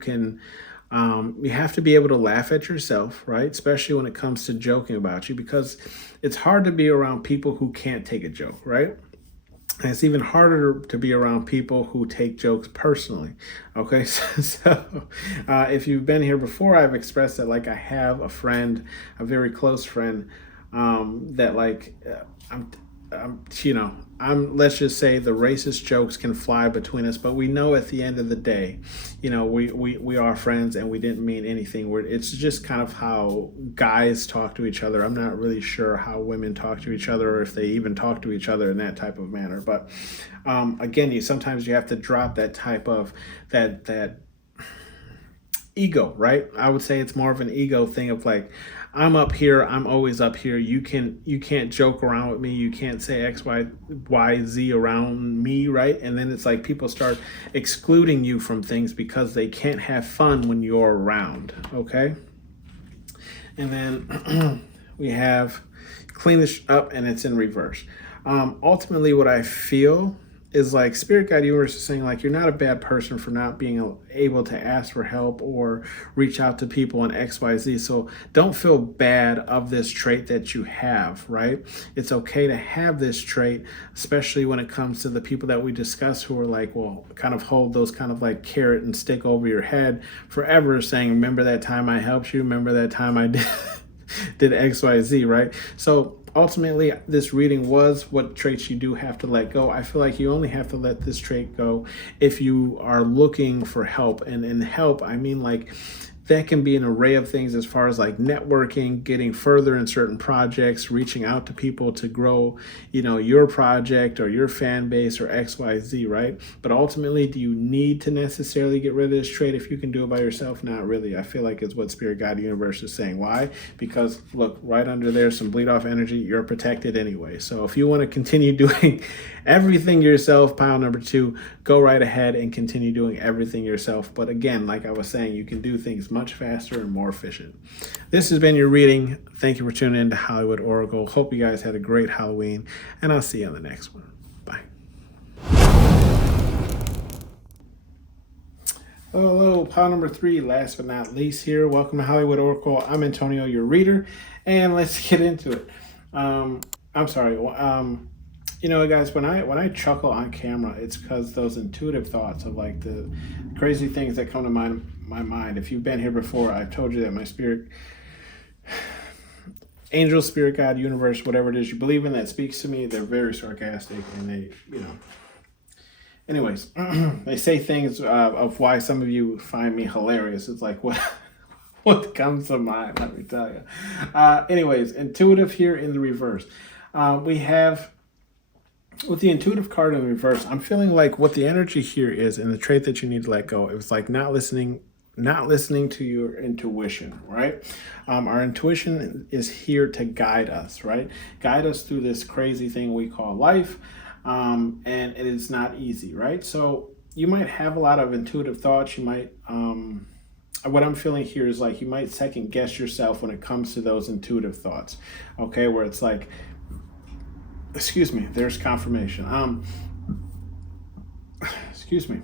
have to be able to laugh at yourself, right? Especially when it comes to joking about you, because it's hard to be around people who can't take a joke, right? And it's even harder to be around people who take jokes personally. Okay, so if you've been here before, I've expressed that like I have a friend, a very close friend, that like let's just say the racist jokes can fly between us, but we know at the end of the day, we are friends and we didn't mean anything. It's just kind of how guys talk to each other. I'm not really sure how women talk to each other, or if they even talk to each other in that type of manner. But again, sometimes you have to drop that type of that ego, right? I would say it's more of an ego thing of like, I'm up here, I'm always up here. You can't joke around with me. You can't say X, Y, Z around me, right? And then it's like people start excluding you from things because they can't have fun when you're around, okay? And then we have clean this up, and it's in reverse. Ultimately, what I feel is like Spirit Guide Universe is saying like you're not a bad person for not being able to ask for help or reach out to people in XYZ. So don't feel bad of this trait that you have, right? It's okay to have this trait, especially when it comes to the people that we discuss who are like, well, kind of hold those kind of like carrot and stick over your head forever saying, remember that time I helped you? Remember that time I did XYZ, right? So ultimately, this reading was what traits you do have to let go. I feel like you only have to let this trait go if you are looking for help. And in help, I mean like that can be an array of things as far as like networking, getting further in certain projects, reaching out to people to grow, your project or your fan base or XYZ, right? But ultimately, do you need to necessarily get rid of this trait if you can do it by yourself? Not really. I feel like it's what Spirit Guide Universe is saying. Why? Because look, right under there, some bleed off energy, you're protected anyway. So if you want to continue doing everything yourself, pile number 2, go right ahead and continue doing everything yourself. But again, like I was saying, you can do things much faster and more efficient. This has been your reading. Thank you for tuning in to Hollywood Oracle. Hope you guys had a great Halloween, and I'll see you on the next one. Bye. Hello, pile number 3, last but not least here. Welcome to Hollywood Oracle. I'm Antonio, your reader, and let's get into it. I'm sorry. Guys, when I chuckle on camera, it's because those intuitive thoughts of like the crazy things that come to my mind. If you've been here before, I've told you that my angel, spirit, God, universe, whatever it is you believe in that speaks to me, they're very sarcastic, and they, anyways, they say things of why some of you find me hilarious. It's like, what comes to mind, let me tell you. Anyways, intuitive here in the reverse. We have, with the intuitive card in the reverse, I'm feeling like what the energy here is and the trait that you need to let go. It was like not listening to your intuition, right? Our intuition is here to guide us, right? Guide us through this crazy thing we call life. And it is not easy, right? So you might have a lot of intuitive thoughts. You might, what I'm feeling here is like you might second guess yourself when it comes to those intuitive thoughts, okay? Where it's like, excuse me, there's confirmation. Excuse me.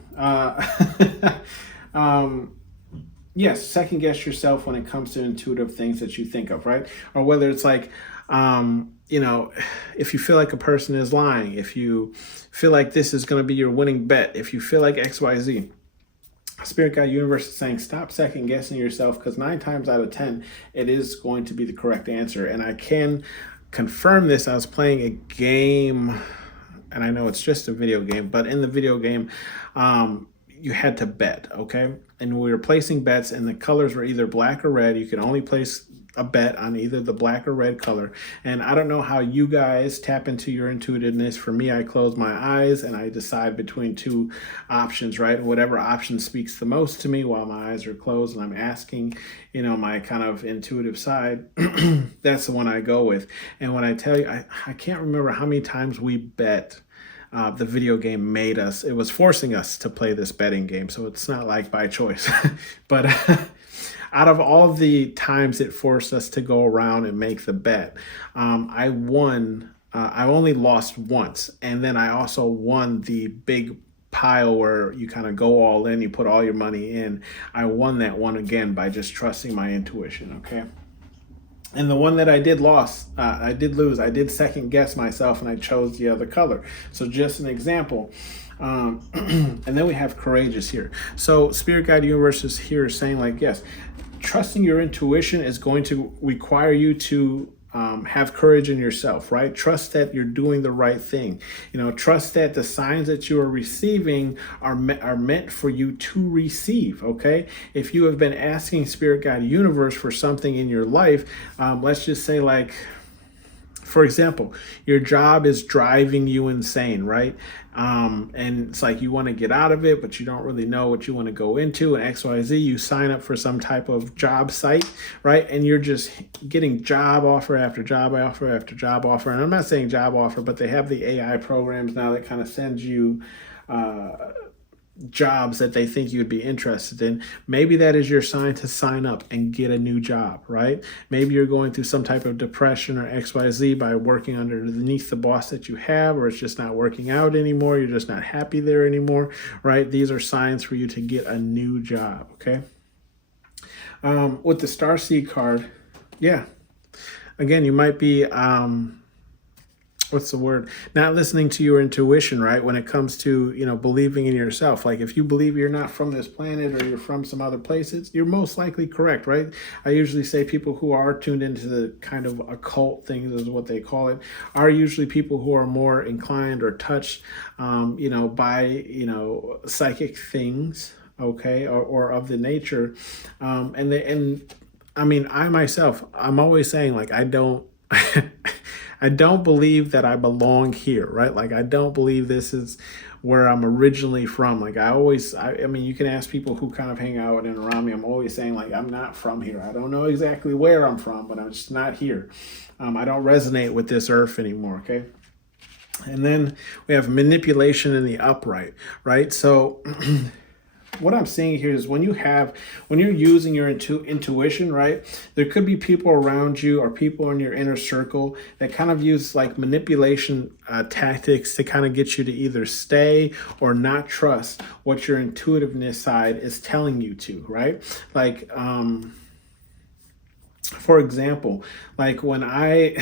Yes, second guess yourself when it comes to intuitive things that you think of, right? Or whether it's like, if you feel like a person is lying, if you feel like this is going to be your winning bet, if you feel like XYZ, Spirit Guide Universe is saying stop second guessing yourself, because 9 times out of 10, it is going to be the correct answer. And I can confirm this. I was playing a game, and I know it's just a video game, but in the video game, you had to bet, okay? And we were placing bets, and the colors were either black or red. You could only place a bet on either the black or red color. And I don't know how you guys tap into your intuitiveness. For me, I close my eyes and I decide between 2 options, right? Whatever option speaks the most to me while my eyes are closed and I'm asking, my kind of intuitive side, that's the one I go with. And when I tell you, I can't remember how many times we bet. The video game made us, it was forcing us to play this betting game. So it's not like by choice, but out of all the times it forced us to go around and make the bet, I won. I only lost once. And then I also won the big pile where you kind of go all in, you put all your money in. I won that one again by just trusting my intuition, okay? And the one that I did lose, I did second guess myself and I chose the other color. So just an example. And then we have courageous here. So Spirit Guide Universe is here saying like, yes, trusting your intuition is going to require you to have courage in yourself, right? Trust that you're doing the right thing. Trust that the signs that you are receiving are meant for you to receive, okay? If you have been asking Spirit Guide Universe for something in your life, let's just say like, for example, your job is driving you insane, right? And it's like you want to get out of it, but you don't really know what you want to go into, and XYZ, you sign up for some type of job site, right? And you're just getting job offer after job offer after job offer. And I'm not saying job offer, but they have the AI programs now that kind of sends you jobs that they think you'd be interested in. Maybe that is your sign to sign up and get a new job, right? Maybe you're going through some type of depression or XYZ by working underneath the boss that you have, or it's just not working out anymore. You're just not happy there anymore, right? These are signs for you to get a new job, okay? With the Starseed card, yeah. Again, you might be what's the word, not listening to your intuition, right, when it comes to, believing in yourself. Like, if you believe you're not from this planet or you're from some other places, you're most likely correct, right? I usually say people who are tuned into the kind of occult things, is what they call it, are usually people who are more inclined or touched by psychic things, okay, or of the nature. I myself, I'm always saying, like, I don't I don't believe that I belong here, right? Like, I don't believe this is where I'm originally from. Like, you can ask people who kind of hang out and around me. I'm always saying, like, I'm not from here. I don't know exactly where I'm from, but I'm just not here. I don't resonate with this earth anymore, okay? And then we have manipulation in the upright, right? So what I'm seeing here is when you're using your intuition, right, there could be people around you or people in your inner circle that kind of use like manipulation tactics to kind of get you to either stay or not trust what your intuitiveness side is telling you to, right? Like, for example, like when I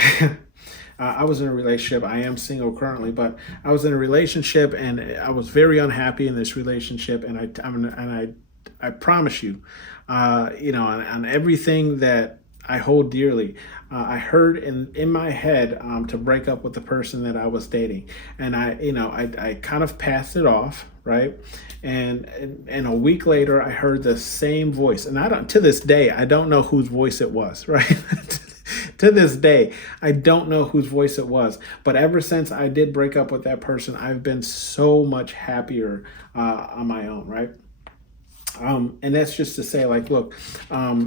was in a relationship. I am single currently, but I was in a relationship and I was very unhappy in this relationship. And I promise you, on everything that I hold dearly, I heard in my head to break up with the person that I was dating, and I kind of passed it off, right? And a week later, I heard the same voice, and to this day I don't know whose voice it was, right? To this day, I don't know whose voice it was. But ever since I did break up with that person, I've been so much happier on my own, right? And that's just to say, like, look, I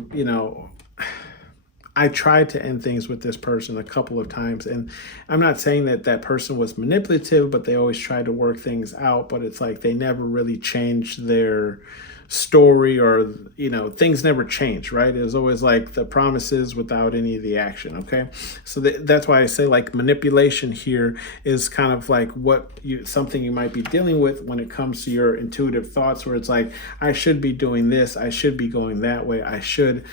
tried to end things with this person a couple of times, and I'm not saying that that person was manipulative, but they always tried to work things out. But it's like they never really changed their story, or things never change, right? It was always like the promises without any of the action, okay? So that's why I say, like, manipulation here is kind of like something you might be dealing with when it comes to your intuitive thoughts, where it's like, I should be doing this, I should be going that way, I should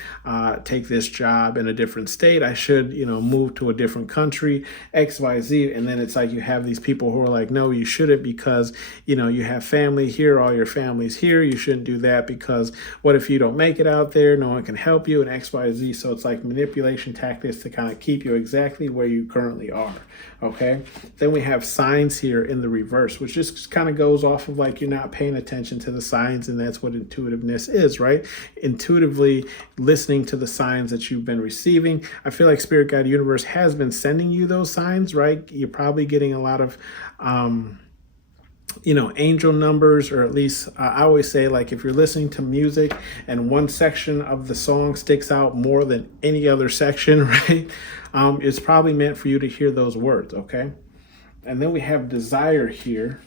take this job in a different state, I should move to a different country, XYZ. And then it's like you have these people who are like, no, you shouldn't, because you have family here, all your family's here, you shouldn't do that, because what if you don't make it out there, no one can help you, and XYZ. So it's like manipulation tactics to kind of keep you exactly where you currently are, okay? Then we have signs here in the reverse, which just kind of goes off of like you're not paying attention to the signs, and that's what intuitiveness is, right? Intuitively listening to the signs that you've been receiving. I feel like Spirit Guide Universe has been sending you those signs, right? You're probably getting a lot of angel numbers, or at least I always say, like, if you're listening to music and one section of the song sticks out more than any other section, right, it's probably meant for you to hear those words, okay? And then we have desire here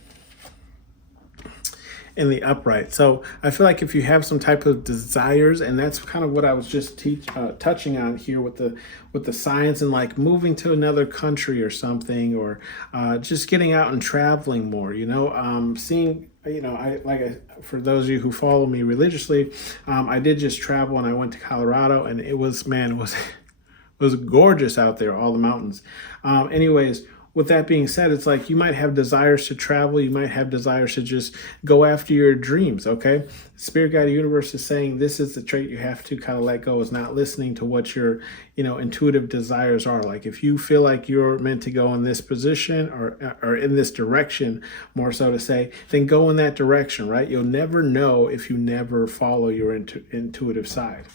in the upright. So I feel like if you have some type of desires, and that's kind of what I was just touching on here with the signs, and like moving to another country or something, or just getting out and traveling more, seeing, for those of you who follow me religiously, I did just travel, and I went to Colorado, and it was gorgeous out there, all the mountains. Anyways, with that being said, it's like you might have desires to travel, you might have desires to just go after your dreams, okay? Spirit Guide Universe is saying this is the trait you have to kind of let go, is not listening to what your, intuitive desires are. Like, if you feel like you're meant to go in this position, or in this direction, more so to say, then go in that direction, right? You'll never know if you never follow your intuitive side.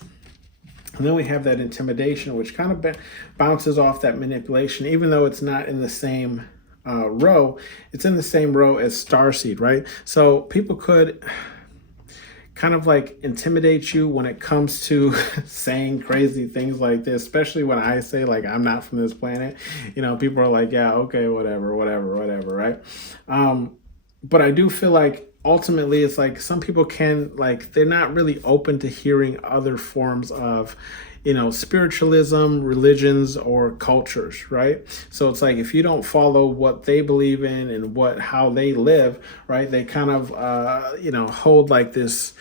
And then we have that intimidation, which kind of bounces off that manipulation, even though it's not in the same row. It's in the same row as starseed, right? So people could kind of like intimidate you when it comes to saying crazy things like this, especially when I say, like, I'm not from this planet. People are like, yeah, okay, whatever, right? But I do feel like ultimately it's like some people can, like, they're not really open to hearing other forms of, spiritualism, religions, or cultures, right? So it's like if you don't follow what they believe in and how they live, right? They kind of hold like this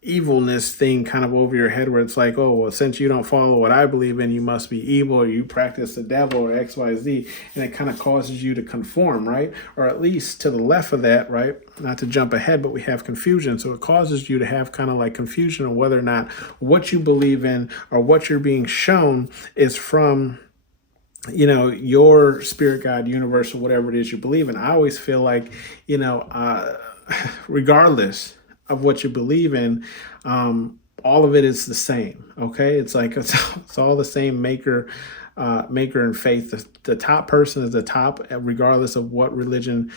evilness thing kind of over your head, where it's like, oh, well, since you don't follow what I believe in, you must be evil, or you practice the devil, or XYZ. And it kind of causes you to conform, right? Or at least to the left of that, right? Not to jump ahead, but we have confusion. So it causes you to have kind of like confusion on whether or not what you believe in or what you're being shown is from your spirit, God, universe, or whatever it is you believe in. I always feel like, regardless of what you believe in, all of it is the same. Okay, it's like it's all the same maker and faith. The top person is the top, regardless of what religion,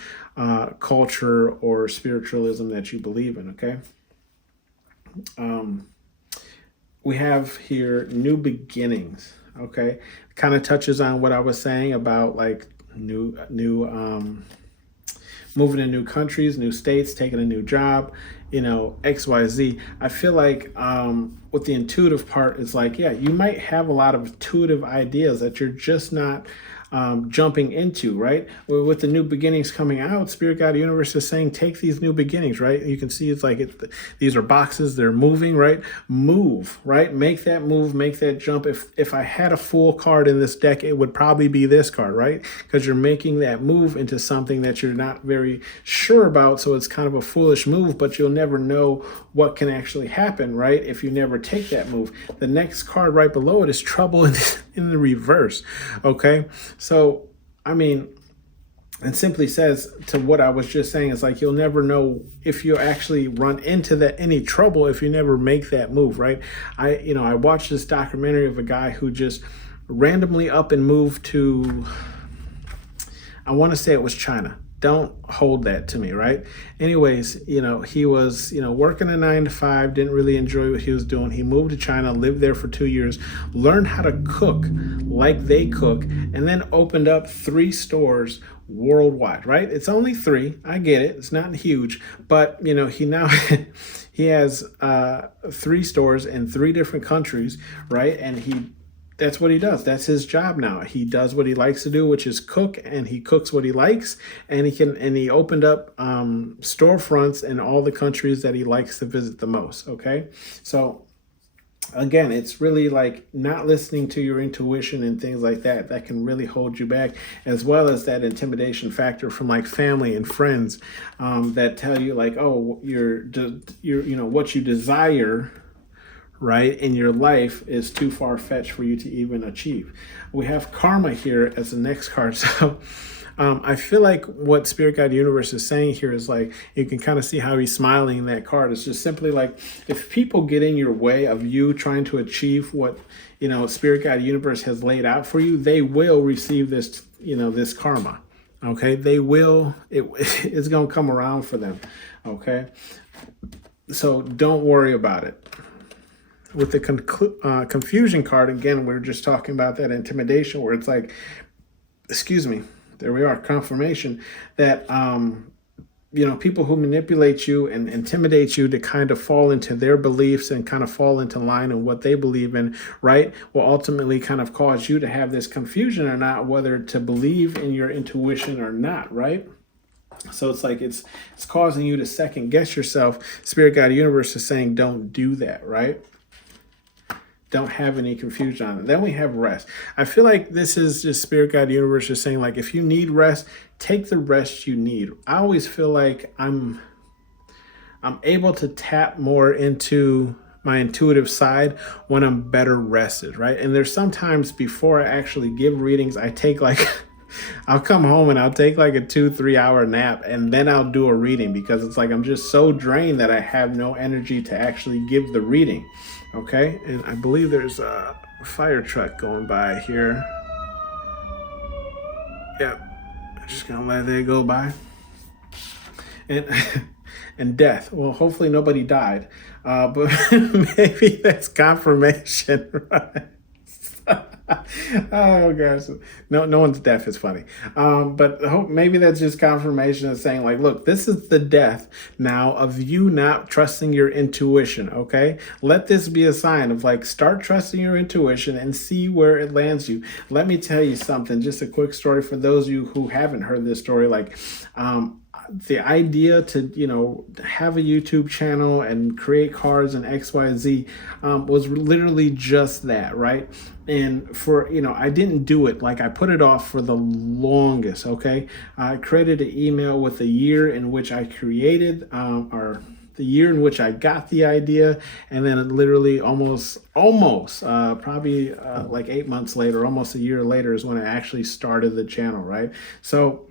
culture, or spiritualism that you believe in. Okay. We have here new beginnings. Okay, kind of touches on what I was saying about like new moving to new countries, new states, taking a new job, XYZ. I feel like with the intuitive part, it's like, yeah, you might have a lot of intuitive ideas that you're just not jumping into, right? With the new beginnings coming out, Spirit Guide Universe is saying, take these new beginnings, right? You can see it's like these are boxes, they're moving, right? Move, right? Make that move, make that jump. If I had a full card in this deck, it would probably be this card, right? Because you're making that move into something that you're not very sure about, so it's kind of a foolish move, but you'll never know what can actually happen, right? If you never take that move. The next card right below it is trouble in the reverse, okay? So, I mean, it simply says to what I was just saying, it's like you'll never know if you actually run into any trouble if you never make that move, right? I watched this documentary of a guy who just randomly up and moved to, I want to say it was China. Don't hold that to me, right? Anyways, he was, working a 9 to 5, didn't really enjoy what he was doing. He moved to China, lived there for 2 years, learned how to cook like they cook, and then opened up 3 stores worldwide, right? It's only 3. I get it. It's not huge, but he now he has 3 stores in 3 different countries, right? And that's what he does. That's his job now. He does what he likes to do, which is cook, and he cooks what he likes. And he opened up storefronts in all the countries that he likes to visit the most. Okay. So again, it's really like not listening to your intuition and things like that can really hold you back, as well as that intimidation factor from like family and friends that tell you like, oh, you're what you desire, right, in your life is too far-fetched for you to even achieve. We have karma here as the next card. So I feel like what Spirit Guide Universe is saying here is like, you can kind of see how he's smiling in that card. It's just simply like, if people get in your way of you trying to achieve what, Spirit Guide Universe has laid out for you, they will receive this, this karma. Okay. They will, it's going to come around for them. Okay. So don't worry about it. With the confusion card, again, we're just talking about that intimidation, where it's like, excuse me, there we are, confirmation that, people who manipulate you and intimidate you to kind of fall into their beliefs and kind of fall into line in what they believe in, right, will ultimately kind of cause you to have this confusion or not, whether to believe in your intuition or not, right? So it's like it's causing you to second guess yourself. Spirit Guide Universe is saying, don't do that, right? Don't have any confusion on it. Then we have rest. I feel like this is just Spirit Guide Universe is saying, like, if you need rest, take the rest you need. I always feel like I'm able to tap more into my intuitive side when I'm better rested, right? And there's sometimes before I actually give readings, I take like I'll come home and I'll take like a 2-3 hour nap, and then I'll do a reading, because it's like I'm just so drained that I have no energy to actually give the reading. Okay, and I believe there's a fire truck going by here. Yep, I'm just gonna let that go by. And death. Well, hopefully nobody died, but maybe that's confirmation, right? Oh gosh, no one's death is funny, but hope maybe that's just confirmation of saying like, look, this is the death now of you not trusting your intuition. Okay, let this be a sign of like, start trusting your intuition and see where it lands you. Let me tell you something, just a quick story for those of you who haven't heard this story. Like, the idea to have a YouTube channel and create cards and XYZ was literally just that, right? And for I didn't do it, like I put it off for the longest. Okay, I created an email with the year in which I created or the year in which I got the idea, and then it literally almost probably like 8 months later, almost a year later, is when I actually started the channel, right? So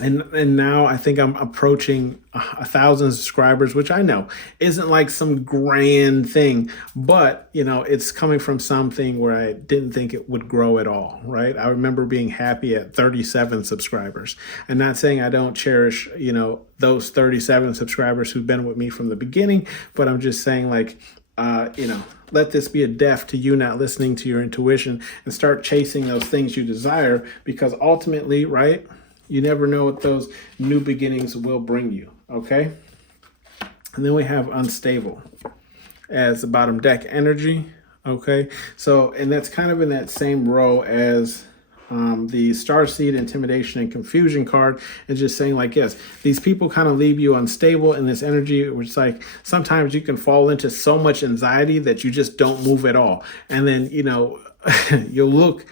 and now I think I'm approaching 1,000 subscribers, which I know isn't like some grand thing, but it's coming from something where I didn't think it would grow at all, right? I remember being happy at 37 subscribers. And not saying I don't cherish, those 37 subscribers who've been with me from the beginning, but I'm just saying like, let this be a death to you not listening to your intuition and start chasing those things you desire, because ultimately, right? You never know what those new beginnings will bring you, okay? And then we have unstable as the bottom deck energy, okay? So, and that's kind of in that same row as the Starseed Intimidation and Confusion card, is just saying like, yes, these people kind of leave you unstable in this energy, which is like sometimes you can fall into so much anxiety that you just don't move at all. And then, you'll look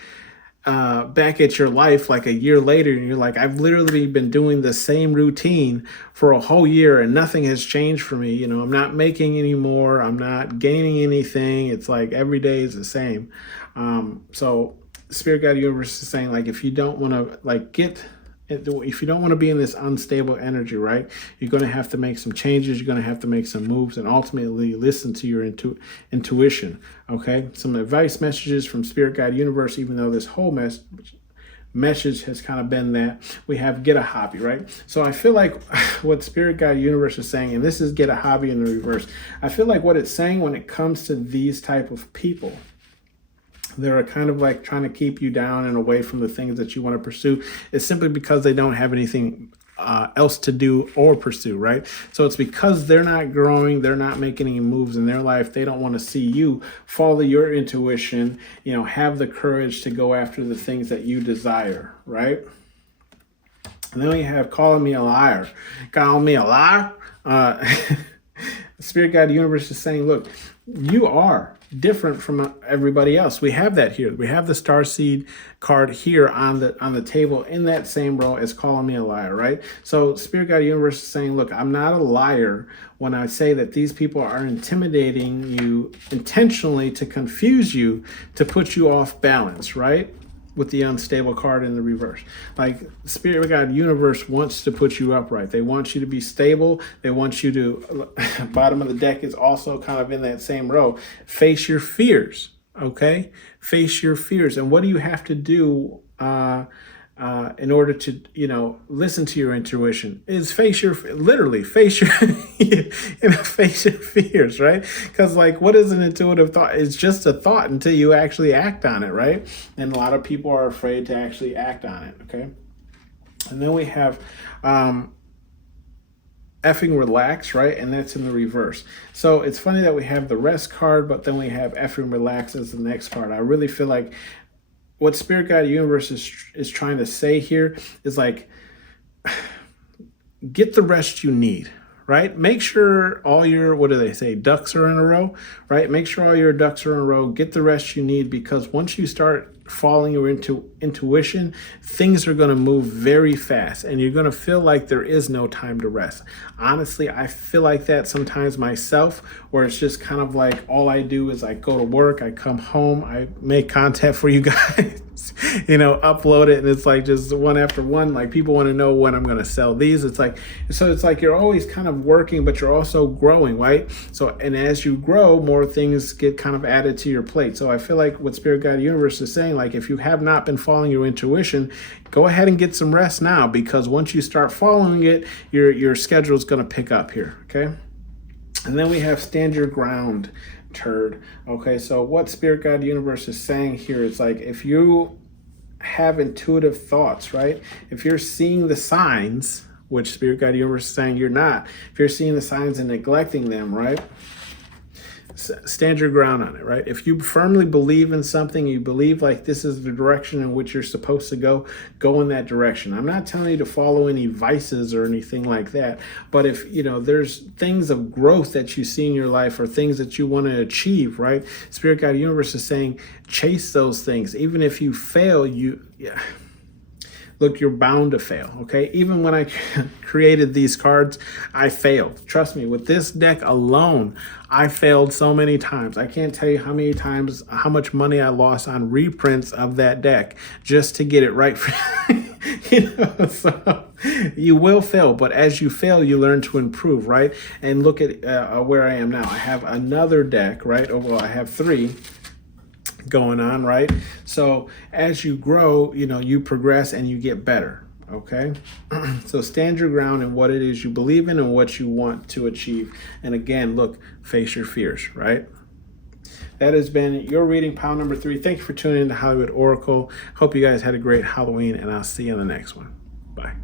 back at your life like a year later and you're like, I've literally been doing the same routine for a whole year and nothing has changed for me. I'm not making any more, I'm not gaining anything. It's like every day is the same. So Spirit Guide Universe is saying like, if you don't want to like if you don't want to be in this unstable energy, right, you're going to have to make some changes. You're going to have to make some moves and ultimately listen to your intuition. Okay. Some advice messages from Spirit Guide Universe, even though this whole message has kind of been that we have get a hobby, right? So I feel like what Spirit Guide Universe is saying, and this is get a hobby in the reverse, I feel like what it's saying when it comes to these type of people, they're kind of like trying to keep you down and away from the things that you want to pursue, is simply because they don't have anything else to do or pursue, right? So it's because they're not growing, they're not making any moves in their life. They don't want to see you follow your intuition, have the courage to go after the things that you desire, right? And then we have calling me a liar. Calling me a liar? Spirit Guide Universe is saying, look, you are different from everybody else. We have that here. We have the Starseed card here on the table in that same row as calling me a liar, right? So Spirit Guide Universe is saying, look, I'm not a liar when I say that these people are intimidating you intentionally to confuse you, to put you off balance, right? With the unstable card in the reverse. Like Spirit Guide Universe wants to put you upright. They want you to be stable. They want you to, bottom of the deck is also kind of in that same row. Face your fears, okay? Face your fears. And what do you have to do in order to, listen to your intuition? Is literally face your, face your fears, right? Because like, what is an intuitive thought? It's just a thought until you actually act on it, right? And a lot of people are afraid to actually act on it, okay? And then we have effing relax, right? And that's in the reverse. So it's funny that we have the rest card, but then we have effing relax as the next card. I really feel like what Spirit Guide Universe is trying to say here is like, get the rest you need, right? Make sure all your, what do they say, ducks are in a row, right? Make sure all your ducks are in a row, get the rest you need, because once you start following your intuition, things are going to move very fast and you're going to feel like there is no time to rest. Honestly, I feel like that sometimes myself, where it's just kind of like all I do is I go to work, I come home, I make content for you guys, upload it, and it's like just one after one. Like people want to know when I'm going to sell these. It's like you're always kind of working, but you're also growing, right? So, and as you grow, more things get kind of added to your plate. So I feel like what Spirit Guide Universe is saying, like if you have not been following your intuition, go ahead and get some rest now, because once you start following it, your schedule is going to pick up here, okay? And then we have stand your ground turd. Okay, so what Spirit Guide Universe is saying here is like, if you have intuitive thoughts, right? If you're seeing the signs, which Spirit Guide Universe is saying you're not, if you're seeing the signs and neglecting them, right? Stand your ground on it, right? If you firmly believe in something, you believe like this is the direction in which you're supposed to go in that direction. I'm not telling you to follow any vices or anything like that, but if there's things of growth that you see in your life or things that you want to achieve, right? Spirit Guide Universe is saying chase those things. Even if you fail, look, you're bound to fail, okay? Even when I created these cards, I failed. Trust me, with this deck alone, I failed so many times. I can't tell you how many times, how much money I lost on reprints of that deck just to get it right. So you will fail, but as you fail, you learn to improve, right? And look at where I am now. I have another deck, right? Oh, well, I have 3 going on, right? So as you grow, you progress and you get better. Okay. So stand your ground in what it is you believe in and what you want to achieve. And again, look, face your fears, right? That has been your reading pile number 3. Thank you for tuning in to Hollywood Oracle. Hope you guys had a great Halloween, and I'll see you in the next one. Bye.